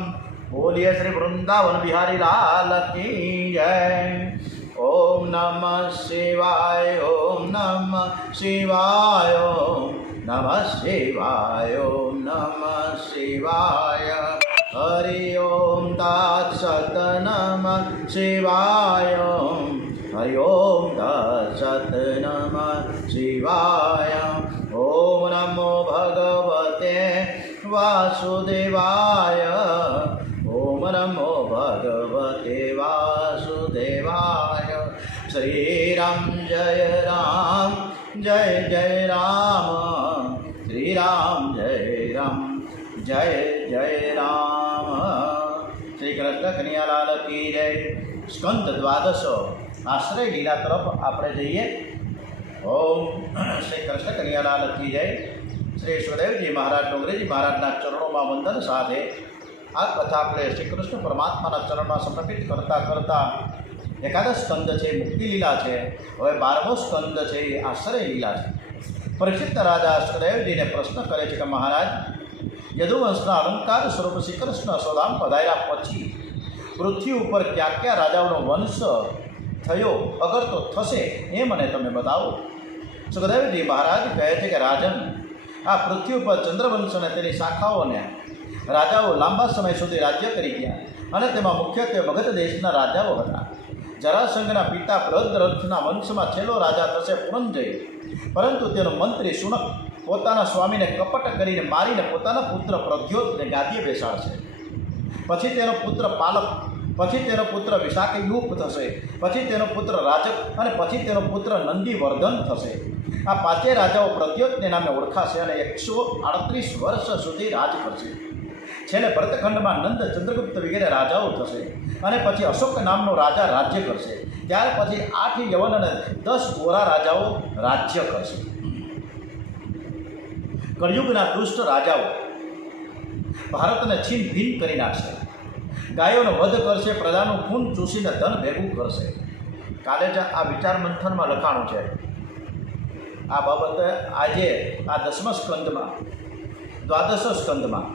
બોલીએ શ્રી વૃંદાવન બિહારી લાલ કી જય. ઓમ નમઃ શિવાય. ઓમ નમઃ શિવાય. ઓમ નમઃ શિવાય. ઓમ નમઃ શિવાય. હરિ ઓમ તત્સત. નમઃ શિવાય. હરિ ઓમ તત્સત. નમઃ શિવાય. ઓમ નમો ભગવતે વાસુદેવાય. ઓમ નમો ભગવતે વાસુદેવાય. શ્રી રામ જય રામ, જય જય રામ. શ્રી રામ જય રામ, જય જય રામ. શ્રી કૃષ્ણ કનૈયાલાલ કી જય. સ્કંદ દ્વાદશ આશ્રય લીલા તરફ આપણે જઈએ. ઓમ શ્રી કૃષ્ણ કનૈયાલાલ કી જય. શ્રી સુખદેવજી મહારાજ ડોંગરેજી મહારાજના ચરણોમાં વંદન સાથે આ કથા આપણે શ્રી કૃષ્ણ પરમાત્માના ચરણમાં સમર્પિત કરતાં કરતાં એકાદશ સ્કંદ છે મુક્તિ લીલા છે, હવે 12મો સ્કંદ છે એ આશ્રય લીલા છે. પરીક્ષિત રાજા સુખદેવજીને પ્રશ્ન કરે છે કે મહારાજ, યદુવંશના અલંકાર સ્વરૂપ શ્રી કૃષ્ણ સ્વધામ પધાર્યા પછી પૃથ્વી ઉપર ક્યાં ક્યાં રાજાઓનો વંશ થયો અગર તો થશે એ મને તમે બતાવો. સુખદેવજી મહારાજ કહે છે કે રાજન, આ પૃથ્વી ઉપર ચંદ્રવંશ અને તેની શાખાઓને રાજાઓ લાંબા સમય સુધી રાજ્ય કરી ગયા અને તેમાં મુખ્યત્વે મગધ દેશના રાજાઓ હતા. જરાસંઘના પિતા બૃહદ્રથના વંશમાં છેલ્લો રાજા થશે પુરંજય, પરંતુ તેનો મંત્રી શુનક પોતાના સ્વામીને કપટ કરીને મારીને પોતાના પુત્ર પ્રદ્યોતને ગાદીએ બેસાડશે. પછી તેનો પુત્ર પાલક, પછી તેનો પુત્ર વિશાખયુપ થશે, પછી તેનો પુત્ર રાજક અને પછી તેનો પુત્ર નંદીવર્ધન થશે. આ પાંચેય રાજાઓ પ્રદ્યોતને નામે ઓળખાશે અને 138 વર્ષ સુધી રાજ કરશે. છેલ્લે ભરતખંડમાં નંદ, ચંદ્રગુપ્ત વગેરે રાજાઓ થશે અને પછી અશોક નામનો રાજા રાજ્ય કરશે. ત્યાર પછી 8 યવન અને 10 ગોરા રાજાઓ રાજ્ય કરશે. કળિયુગના દુષ્ટ રાજાઓ ભારતને છીન ભીન કરી નાખશે, ગાયોનો વધ કરશે, પ્રજાનું ખૂન ચૂસીને ધન ભેગું કરશે. કાલે જ આ વિચાર મંથનમાં લખાણું છે. આ બાબતે આજે આ 10મા સ્કંદમાં, 12 સ્કંદમાં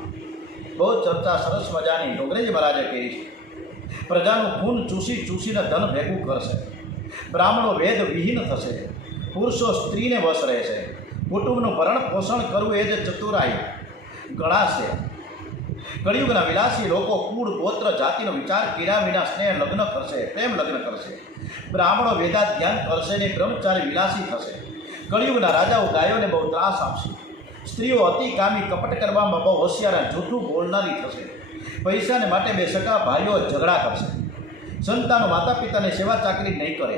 બહુ ચર્ચા સરસ મજાની ડોંગરેજી મહારાજે કરી છે. પ્રજાનું ખૂન ચૂસીને ધન ભેગું કરશે, બ્રાહ્મણો વેદ વિહીન થશે, પુરુષો સ્ત્રીને વશ રહેશે, કુટુંબનું ભરણ પોષણ કરવું એ જ ચતુરાઈ ગણાશે. કળિયુગના વિલાસી લોકો કુળ, ગોત્ર, જાતિનો વિચાર કર્યા વિના સ્નેહ લગ્ન કરશે, પ્રેમ લગ્ન કરશે. બ્રાહ્મણો વેદાત ધ્યાન કરશે ને બ્રહ્મચારી વિલાસી થશે. કળિયુગના રાજાઓ ગાયોને બહુ ત્રાસ આપશે. સ્ત્રીઓ અતિ કામી, કપટ કરવામાં બહુ હોશિયાર અને જૂઠું બોલનારી થશે. પૈસાને માટે બે સગા ભાઈઓ ઝઘડા કરશે. સંતાનો માતા પિતાની સેવા ચાકરી નહીં કરે.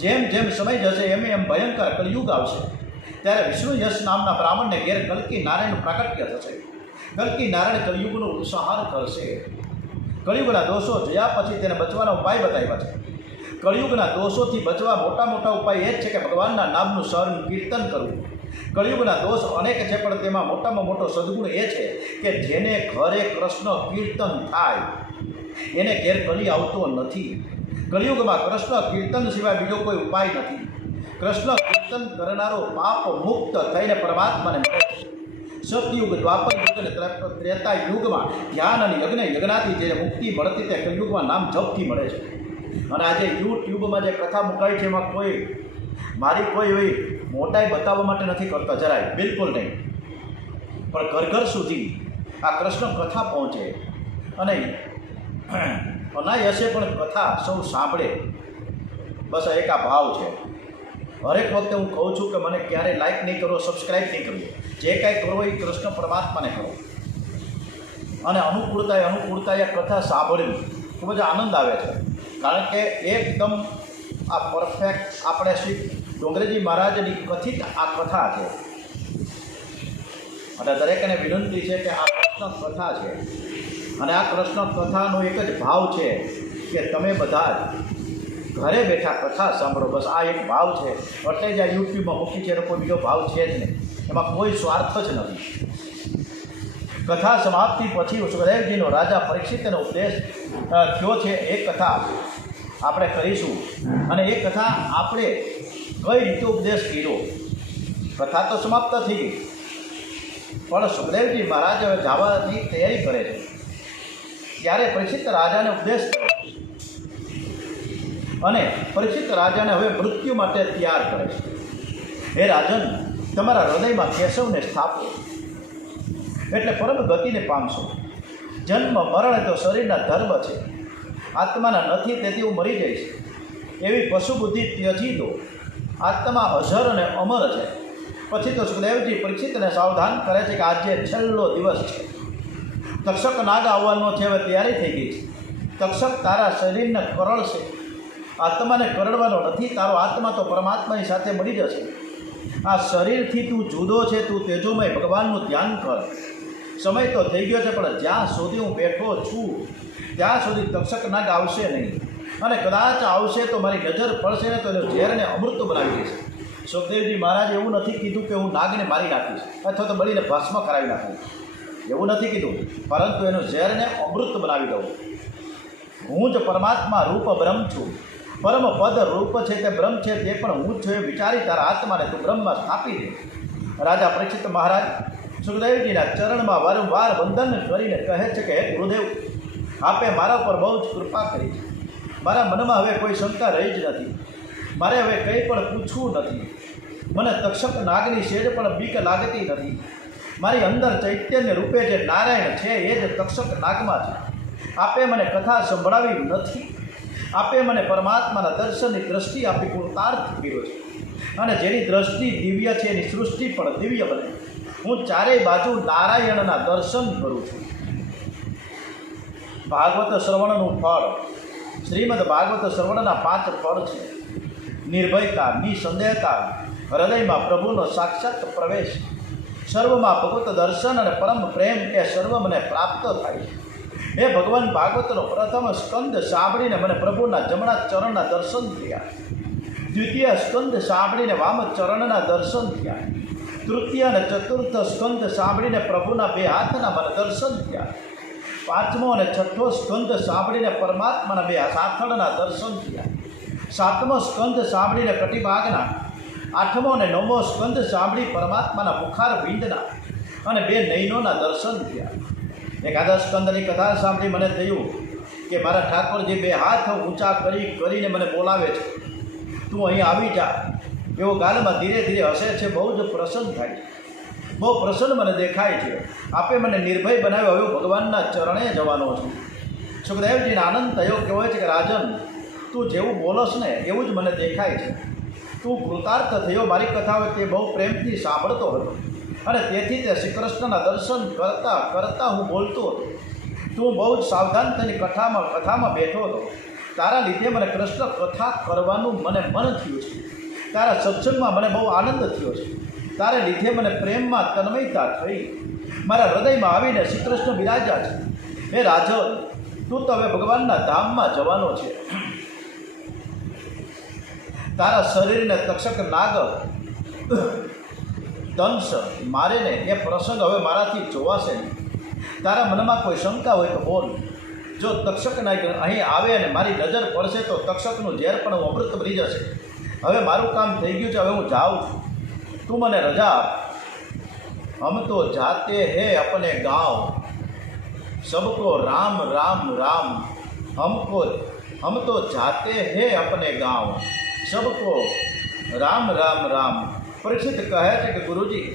જેમ જેમ સમય જશે એમ ભયંકર કળિયુગ આવશે. ત્યારે વિષ્ણુ યશ નામના બ્રાહ્મણને ઘેર કલ્કી નારાયણ પ્રાકટ્ય થશે. કલ્કી નારાયણ કળિયુગનો ઉપસંહાર કરશે. કળિયુગના દોષો જોયા પછી તેને બચવાના ઉપાય બતાવ્યા છે. કળિયુગના દોષોથી બચવા મોટા મોટા ઉપાય એ જ છે કે ભગવાનના નામનું સ્મરણ કીર્તન કરવું. કળિયુગના દોષ અનેક છે, પણ તેમાં મોટામાં મોટો સદગુણ એ છે કે જેને ઘરે કૃષ્ણ કીર્તન થાય એને ઘેર કલી આવતો નથી. કળિયુગમાં કૃષ્ણ કીર્તન સિવાય બીજો કોઈ ઉપાય નથી. કૃષ્ણ કીર્તન કરનારો પાપ મુક્ત થઈને પરમાત્માને મળે છે. સતયુગ, દ્વાપર યુગ અને ત્રેતા યુગમાં ધ્યાન અને યજ્ઞાથી જે મુક્તિ મળતી તે કળિયુગમાં નામ જપથી મળે છે. અને આજે યુટ્યુબમાં જે કથા મુકાય છે એમાં મારી કોઈ એવી મોટાઈ બતાવવા માટે નથી કરતા, જરાય બિલકુલ નહીં. પણ ઘર ઘર સુધી આ કૃષ્ણ કથા પહોંચે અને અનાયસે પણ કથા સૌ સાંભળે, બસ એક આ ભાવ છે. હરેક વખતે હું કહું છું કે મને ક્યારેય લાઈક નહીં કરો, સબસ્ક્રાઈબ નહીં કરવું. જે કાંઈ કરો એ કૃષ્ણ પરમાત્માને કરો અને અનુકૂળતાએ આ કથા સાંભળવી ખૂબ જ આનંદ આવે છે. કારણ કે એકદમ આ પરફેક્ટ આપણે શ્રી ડોંગરેજી મહારાજની કથિત આ કથા છે અને દરેકને વિનંતી છે કે આ કૃષ્ણ કથા છે અને આ કૃષ્ણ કથાનો એક જ ભાવ છે કે તમે બધા જ ઘરે બેઠા કથા સાંભળો. બસ આ એક ભાવ છે. એટલે જ આ યુટ્યુબમાં મૂકી છે, એનો કોઈ બીજો ભાવ છે જ નહીં. એમાં કોઈ સ્વાર્થ જ નથી. કથા સમાપ્તિ પછી સુખદેવજીનો રાજા પરીક્ષિતનો ઉપદેશ થયો છે એ કથા આપણે કરીશું. અને એ કથા આપણે કઈ રીતે ઉપદેશ કર્યો. કથા તો સમાપ્ત થઈ ગઈ, પણ સુખદેવજી મહારાજ હવે જવાની તૈયારી કરે છે. ત્યારે પરીક્ષિત રાજાને ઉપદેશ કર્યો અને પરીક્ષિત રાજાને હવે મૃત્યુ માટે તૈયાર કરે છે. હે રાજન, તમારા હૃદયમાં કેશવને સ્થાપો એટલે પરમ ગતિને પામશો. જન્મ મરણ તો શરીરના ધર્મ છે, આત્માના નથી તેથી હું મરી જઈશ એવી પશુ બુદ્ધિ ત્યજી દો. આત્મા અજર અને અમર છે. પછી તો સુખદેવજી પરીક્ષિતને સાવધાન કરે છે કે આજે છેલ્લો દિવસ છે. તક્ષક નાગ આવવાનો છે, હવે તૈયારી થઈ ગઈ છે. તક્ષક તારા શરીરને કરડશે. આત્માને કરડવાનો નથી, તારો આત્મા તો પરમાત્માની સાથે મળી જશે. આ શરીરથી તું જુદો છે, તું તેજોમય ભગવાનનું ધ્યાન કર. સમય તો થઈ ગયો છે, પણ જ્યાં સુધી હું બેઠો છું ત્યાં સુધી તક્ષક નાગ આવશે નહીં. અને કદાચ આવશે તો મારી નજર પડશે ને તો એનો ઝેરને અમૃત બનાવી દેશે. સુખદેવજી મહારાજે એવું નથી કીધું કે હું નાગને મારી નાખીશ અથવા તો બળીને ભસ્મ કરાવી નાખીશ, એવું નથી કીધું, પરંતુ એનું ઝેરને અમૃત બનાવી દઉં. હું જ પરમાત્મા રૂપ બ્રહ્મ છું. પરમ પદ રૂપ છે તે બ્રહ્મ છે, તે પણ હું જ છું એ વિચારી તારા આત્માને તું બ્રહ્મમાં સ્થાપી દે. રાજા પરીક્ષિત મહારાજ સુખદેવજીના ચરણમાં વારંવાર વંદન કરીને કહે છે કે હે ગુરુદેવ, આપે મારા ઉપર બહુ જ કૃપા કરી છે. મારા મનમાં હવે કોઈ શંકા રહી જ નથી. મારે હવે કંઈ પણ પૂછવું નથી. મને તક્ષક નાગની સેજ પણ બીક લાગતી નથી. મારી અંદર ચૈતન્ય રૂપે જે નારાયણ છે એ જ તક્ષક નાગમાં છે. આપે મને કથા સંભળાવી નથી. આપે મને પરમાત્માના દર્શનની દ્રષ્ટિ આપી કૃતાર્થ કર્યો છે. અને જેની દ્રષ્ટિ દિવ્ય છે એની સૃષ્ટિ પણ દિવ્ય બને. હું ચારેય બાજુ નારાયણના દર્શન કરું છું. ભાગવત શ્રવણનું ફળ. શ્રીમદ ભાગવત શ્રવણના 5 ફળ છે. નિર્ભયતા, નિસંદેહતા, હૃદયમાં પ્રભુનો સાક્ષાત પ્રવેશ, સર્વમાં ભગવત દર્શન અને પરમ પ્રેમ એ સર્વ મને પ્રાપ્ત થાય. હે ભગવાન, ભાગવતનો પ્રથમ સ્કંદ સાંભળીને મને પ્રભુના જમણા ચરણના દર્શન થયા. દ્વિતીય સ્કંદ સાંભળીને વામ ચરણના દર્શન થયા. તૃતીય અને ચતુર્થ સ્કંદ સાંભળીને પ્રભુના 2 હાથના મને દર્શન થયા. 5મો અને 6થો સ્કંદ સાંભળીને પરમાત્માના 2 સાથળના દર્શન થયા. 7મો સ્કંદ સાંભળીને કટિભાગના. 8મો અને 9મો સ્કંદ સાંભળી પરમાત્માના મુખાર બિંદના અને 2 નયનોના દર્શન થયા. એકાદા સ્કંદની કથા સાંભળી મને થયું કે મારા ઠાકોરજી 2 હાથ ઊંચા કરીને મને બોલાવે છે, તું અહીં આવી જા. એવો ગાલમાં ધીરે ધીરે હસે છે, બહુ જ પ્રસન્ન થાય છે, બહુ પ્રસન્ન મને દેખાય છે. આપે મને નિર્ભય બનાવ્યો, હવે ભગવાનના ચરણે જવાનો છું. સુખદેવજીને આનંદ થયો, કહેવાય છે કે રાજન, તું જેવું બોલસ ને એવું જ મને દેખાય છે. તું કૃતાર્થ થયો. મારી કથાઓ તે બહુ પ્રેમથી સાંભળતો હતો અને તેથી તે શ્રી કૃષ્ણના દર્શન કરતાં કરતાં હું બોલતો હતો. તું બહુ જ સાવધાન થઈને કથામાં બેઠો હતો. તારા લીધે મને કૃષ્ણ કથા કરવાનું મને મન થયું છે. તારા સત્સંગમાં મને બહુ આનંદ થયો છે. તારા લીધે મને પ્રેમમાં તન્મયતા થઈ. મારા હૃદયમાં આવીને શ્રી કૃષ્ણ બિરાજ્યા છે. હે રાજન, તું તો હવે ભગવાનના ધામમાં જવાનો છે. તારા શરીરને તક્ષક નાગ દંશ મારે ને એ પ્રસંગ હવે મારાથી જોવાશે નહીં. તારા મનમાં કોઈ શંકા હોય તો બોલ. જો તક્ષક નાગ અહીં આવે અને મારી નજર પડશે તો તક્ષકનું ઝેર પણ હું અમૃત બની જશે. હવે મારું કામ થઈ ગયું છે, હવે હું જાઉં છું. તું મને રજા આપ. હમ તો જાતે હે અપને ગાँव, सबको राम राम राम. हम तो जाते हैं अपने गाँव, सबको राम राम राम. परीक्षित કહે છે કે ગુરુજી,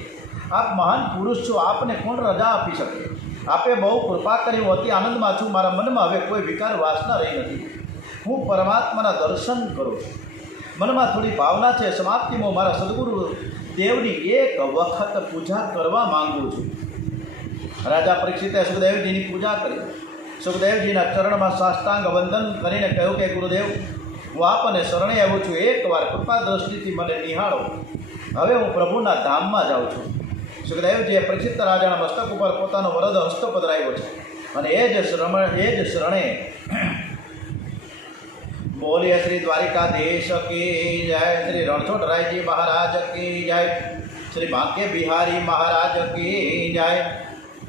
આપ મહાન પુરુષ છો, આપને કોણ રજા આપી શકે? આપે બહુ કૃપા કરી. હું અતિ આનંદમાં છું. મારા મનમાં હવે કોઈ વિકાર વાસના રહી નથી. હું પરમાત્માના દર્શન કરું છું. મનમાં થોડી ભાવના છે. સમાપ્તિમાં મારા સદગુરુ દેવની એક વખત પૂજા કરવા માંગુ છું. રાજા પરીક્ષિતે સુખદેવજીની પૂજા કરી. સુખદેવજીના ચરણમાં સાષ્ટાંગ વંદન કરીને કહ્યું કે ગુરુદેવ, હું આપને શરણે આવ્યો છું. એકવાર કૃપા દ્રષ્ટિથી મને નિહાળો. હવે હું પ્રભુના ધામમાં જાઉં છું. સુખદેવજીએ પરીક્ષિત રાજાના મસ્તક ઉપર પોતાનો વરદ હસ્ત પધરાવ્યો છે અને એ જ શરણે બોલીએ શ્રી દ્વારિકાધીશ કી જય, શ્રી રણછોડરાયજી મહારાજ કી જય, શ્રી ભાગ્ય બિહારી મહારાજ કી જય.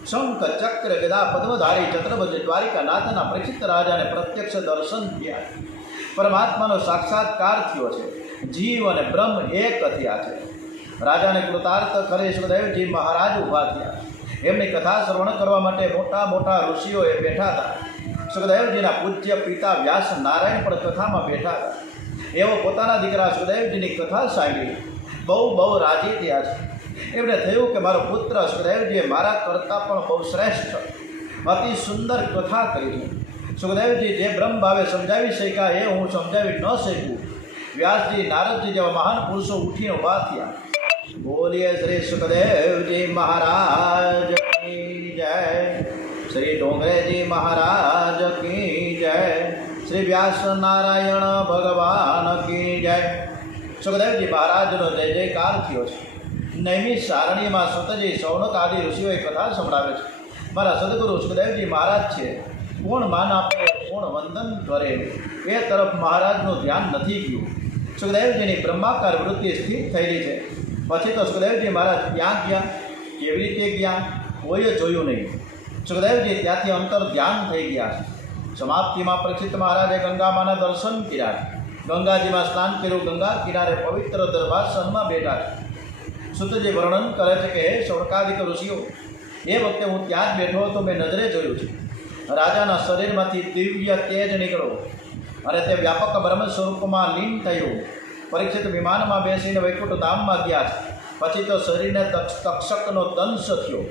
શંખ ચક્ર ગદા પદ્મધારી છત્રભુજ દ્વારિકાનાથના પરીક્ષિત રાજાને પ્રત્યક્ષ દર્શન થયા. પરમાત્માનો સાક્ષાત્કાર થયો છે. જીવ અને બ્રહ્મ એક થયા છે. રાજાને કૃતાર્થ કરી સુખદેવજી મહારાજ ઊભા થયા. એમની કથા શ્રવણ કરવા માટે મોટા મોટા ઋષિઓએ બેઠા હતા. સુખદેવજીના પૂજ્ય પિતા વ્યાસ નારાયણ પણ કથામાં બેઠા હતા. એવો પોતાના દીકરા સુખદેવજીની કથા સાંભળી બહુ રાજી થયા છે. એમને થયું કે મારો પુત્ર સુખદેવજીએ મારા કરતાં પણ બહુ શ્રેષ્ઠ અતિ સુંદર કથા કરી છે. સુખદેવજી જે બ્રહ્મ ભાવે સમજાવી શક્યા એ હું સમજાવી ન શકું. વ્યાસજી, નારદજી જેવા મહાન પુરુષો ઉઠીને ઊભા થયા. બોલીએ શ્રી સુખદેવજી મહારાજ કી જય, શ્રી ડોંગરેજી મહારાજ કી જય, શ્રી વ્યાસ નારાયણ ભગવાન કી જય. સુખદેવજી મહારાજનો જય જયકાર થયો છે. નૈમિષ સારણીમાં સુતજી, સૌનક આદિ ઋષિઓએ કથા સંભળાવે છે. મારા સદગુરુ સુખદેવજી મહારાજ છે કોણ માન આપે, કોણ વંદન કરે, એ તરફ મહારાજનું ધ્યાન નથી ગયું. સુખદેવજીની બ્રહ્માકાર વૃત્તિ સ્થિર થયેલી છે. પછી તો સુખદેવજી મહારાજ ક્યાં ગયા, કેવી રીતે ગયા, કોઈએ જોયું નહીં. સુખદેવજી ત્યાંથી અંતર ધ્યાન થઈ ગયા. સમાપ્તિમાં પરીક્ષિત મહારાજે ગંગામાના દર્શન કર્યા. ગંગાજીમાં સ્નાન કર્યું. ગંગા કિનારે પવિત્ર દરબાસનમાં બેઠા. સુતજી વર્ણન કરે છે કે હે શૌનકાદિક ઋષિઓ, એ વખતે હું ત્યાં જ બેઠો હતો. મેં નજરે જોયું છે રાજાના શરીરમાંથી દિવ્ય તેજ નીકળો અને તે વ્યાપક બ્રહ્મ સ્વરૂપમાં લીન થયું. પરીક્ષિત વિમાનમાં બેસીને વૈકુંઠ ધામમાં ગયા છે. પછી તો શરીરને તક્ષકનો દંશ થયો.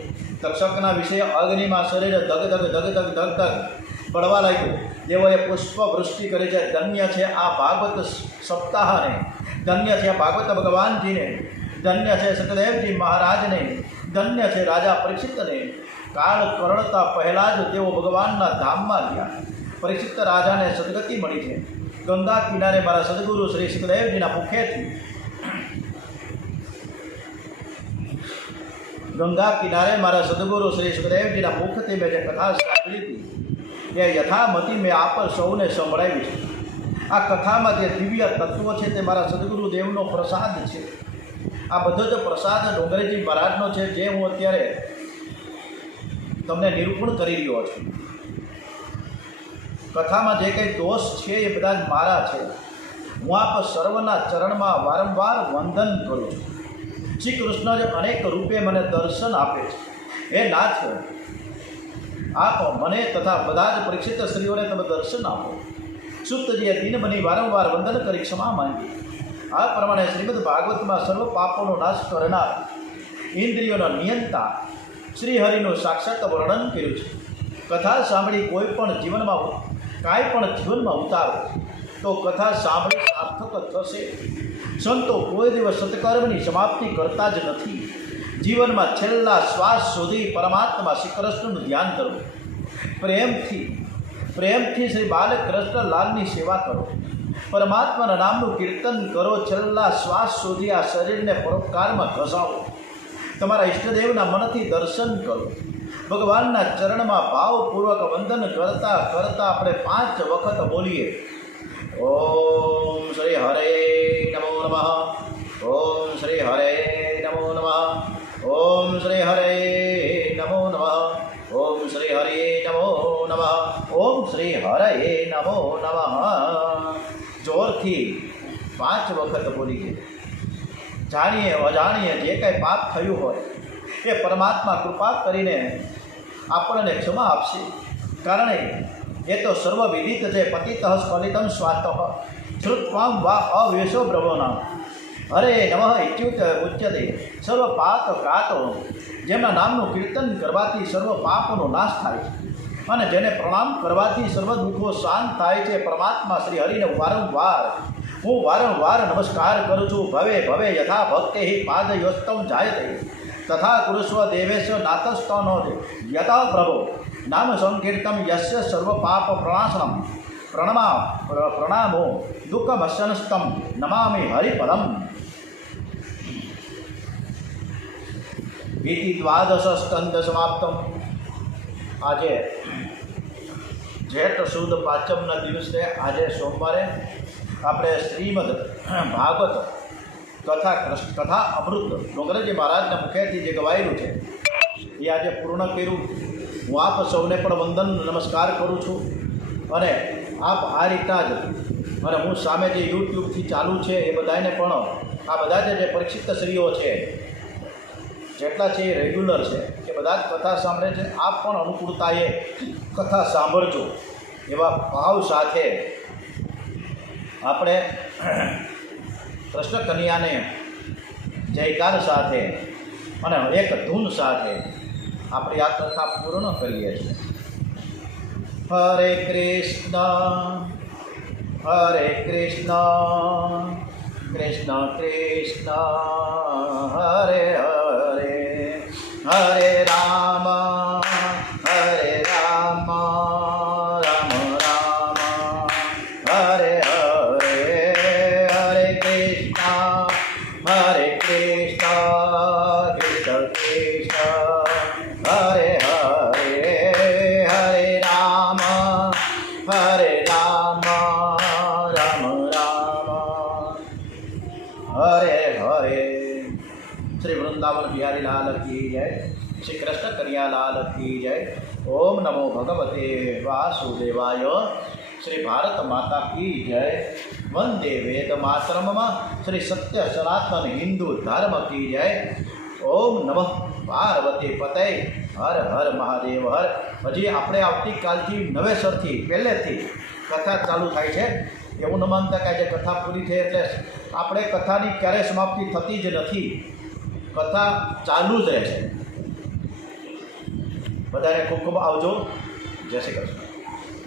તક્ષકના વિશે અગ્નિમાં શરીર ધગ ધગ ધગ ધગ ધગ ધગ બળવા લાગ્યું. દેવોએ પુષ્પ વૃષ્ટિ કરી છે. ધન્ય છે આ ભાગવત સપ્તાહને, ધન્ય છે ભાગવત ભગવાનજીને, ધન્ય છે સુખદેવજી મહારાજને, ધન્ય છે રાજા પરીક્ષિતને. કાળ કરણતા પહેલાં જ તેઓ ભગવાનના ધામમાં ગયા. પરીક્ષિત રાજાને સદગતિ મળી છે. ગંગા કિનારે મારા સદગુરુ શ્રી સુખદેવજીના મુખેથી ગંગા કિનારે મારા સદગુરુ શ્રી સુખદેવજીના મુખથી મેં જે કથા સાંભળી હતી એ યથામતી મેં આપ સૌને સંભળાવી છે. આ કથામાં જે દિવ્ય તત્વો છે તે મારા સદગુરુ દેવનો પ્રસાદ છે. આ બધો જ પ્રસાદ ડોંગરેજી મહારાજનો છે, જે હું અત્યારે તમને નિરૂપણ કરી રહ્યો છું. કથામાં જે કંઈ દોષ છે એ બધા જ મારા છે. હું આપ સર્વના ચરણમાં વારંવાર વંદન કરું છું. શ્રી કૃષ્ણ જે અનેક રૂપે મને દર્શન આપે છે, એ નાથ આપ મને તથા બધા જ પરીક્ષિત સ્ત્રીઓને તમે દર્શન આપો. સુપ્તજીએ દિન બની વારંવાર વંદન કરી ક્ષમા માંગી. આ પ્રમાણે શ્રીમદ ભાગવતમાં સર્વ પાપોનો નાશ કરનાર, ઇન્દ્રિયોનો નિયંતા શ્રીહરિનું સાક્ષાત વર્ણન કર્યું છે. કથા સાંભળી કોઈ પણ જીવનમાં કાંઈ પણ જીવનમાં ઉતારો તો કથા સાંભળી સાર્થક થશે. સંતો કોઈ દિવસ સત્કર્મની સમાપ્તિ કરતા જ નથી. જીવનમાં છેલ્લા શ્વાસ સુધી પરમાત્મા શ્રી કૃષ્ણનું ધ્યાન કરો. પ્રેમથી શ્રી બાલકૃષ્ણ લાલની સેવા કરો. પરમાત્માના નામનું કીર્તન કરો. છેલ્લા શ્વાસ સુધી આ શરીરને પરોપકારમાં ઘસાવો. તમારા ઈષ્ટદેવના મનથી દર્શન કરો. ભગવાનના ચરણમાં ભાવપૂર્વક વંદન કરતાં કરતાં આપણે 5 વખત બોલીએ ઓમ શ્રી હરે નમો નમઃ, ઓમ શ્રી હરે નમો નમઃ, ઓમ શ્રી હરે નમો નમઃ, ઓમ શ્રી હરે નમો નમઃ, ઓમ શ્રી હરે નમો નમઃ. જોરથી 5 વખત બોલીએ. જાણીએ અજાણીએ જે કંઈ પાપ થયું હોય એ પરમાત્મા કૃપા કરીને આપણને ક્ષમા આપશે. કારણ એ તો સર્વ વિદિત છે. પતિતઃ સ્ખલિતં સ્વાતઃ શ્રુત્વામ વા અવેશો બ્રવોના હરે નમઃ ઇત્યુત ઉચ્યતે. સર્વ પાપ કાતો, જેમના નામનું કીર્તન કરવાથી સર્વ પાપનો નાશ થાય છે અને જેને પ્રણામ કરવાથી સર્વ દુઃખો શાંત થાય છે. પરમાત્મા શ્રી હરિને હું વારંવાર નમસ્કાર કરું છું. ભવે ભવે યથા ભક્તે પાદયોસ્તમ જાયતે તથા કુરુસ્વ દેવેશ નાતસ્તનો યથા પ્રભો નામ સંકીર્તમ યસ્ય સર્વ પાપ પ્રણાશનમ પ્રણામો દુઃખમશનસ્તમ નમામિ હરિપદમ. ઇતિ દ્વાદશ સ્કંદ સમાપ્તમ. આજે જેઠ સુદ પાંચમના દિવસે આજે સોમવારે આપણે શ્રીમદ ભાગવત કથા અમૃત ડોંગરેજી મહારાજના મુખેથી જે ગવાયેલું છે એ આજે પૂર્ણ કર્યું. હું આપ સૌને પણ વંદન નમસ્કાર કરું છું. અને આપ આ રીતના જ અને હું સામે જે યુટ્યુબથી ચાલુ છે એ બધાને પણ આ બધા જે પરીક્ષિત સ્ત્રીઓ છે જેટલા છે એ રેગ્યુલર છે એ બધા જ કથા સાંભળે છે. આપ પણ અનુકૂળતાએ કથા સાંભળજો એવા ભાવ સાથે આપણે કૃષ્ણ કન્યાને જયકાર સાથે અને એક ધૂન સાથે આપણી આ કથા પૂર્ણ કરીએ છીએ. હરે કૃષ્ણ કૃષ્ણ કૃષ્ણ હરે હરે, હરે રામ રામ રામ હરે હરે, હરે કૃષ્ણ કૃષ્ણ કૃષ્ણ હરે હરે, હરે રામ श्री वृंदावन बिहारी लाल की जय, श्री कृष्ण कन्हैया लाल की जय। ओम नमो भगवते वासुदेवाय। श्री भारत माता की जय। वंदे वेद मातरम। श्री सत्य सनातन हिंदू धर्म की जय। ओम नमः पार्वती पते। हर हर महादेव हर। हजी આપણે આવતીકાલથી નવેસરથી પહેલેથી કથા ચાલુ થાય છે। એવું ન માનતા કે આજે કથા પૂરી થઈ એટલે આપણે કથાની ક્યારેય સમાપ્તિ થતી જ નથી, કથા ચાલુ જ રહે છે। બધાને ખૂબ ખૂબ આવજો। જય શ્રી કૃષ્ણ।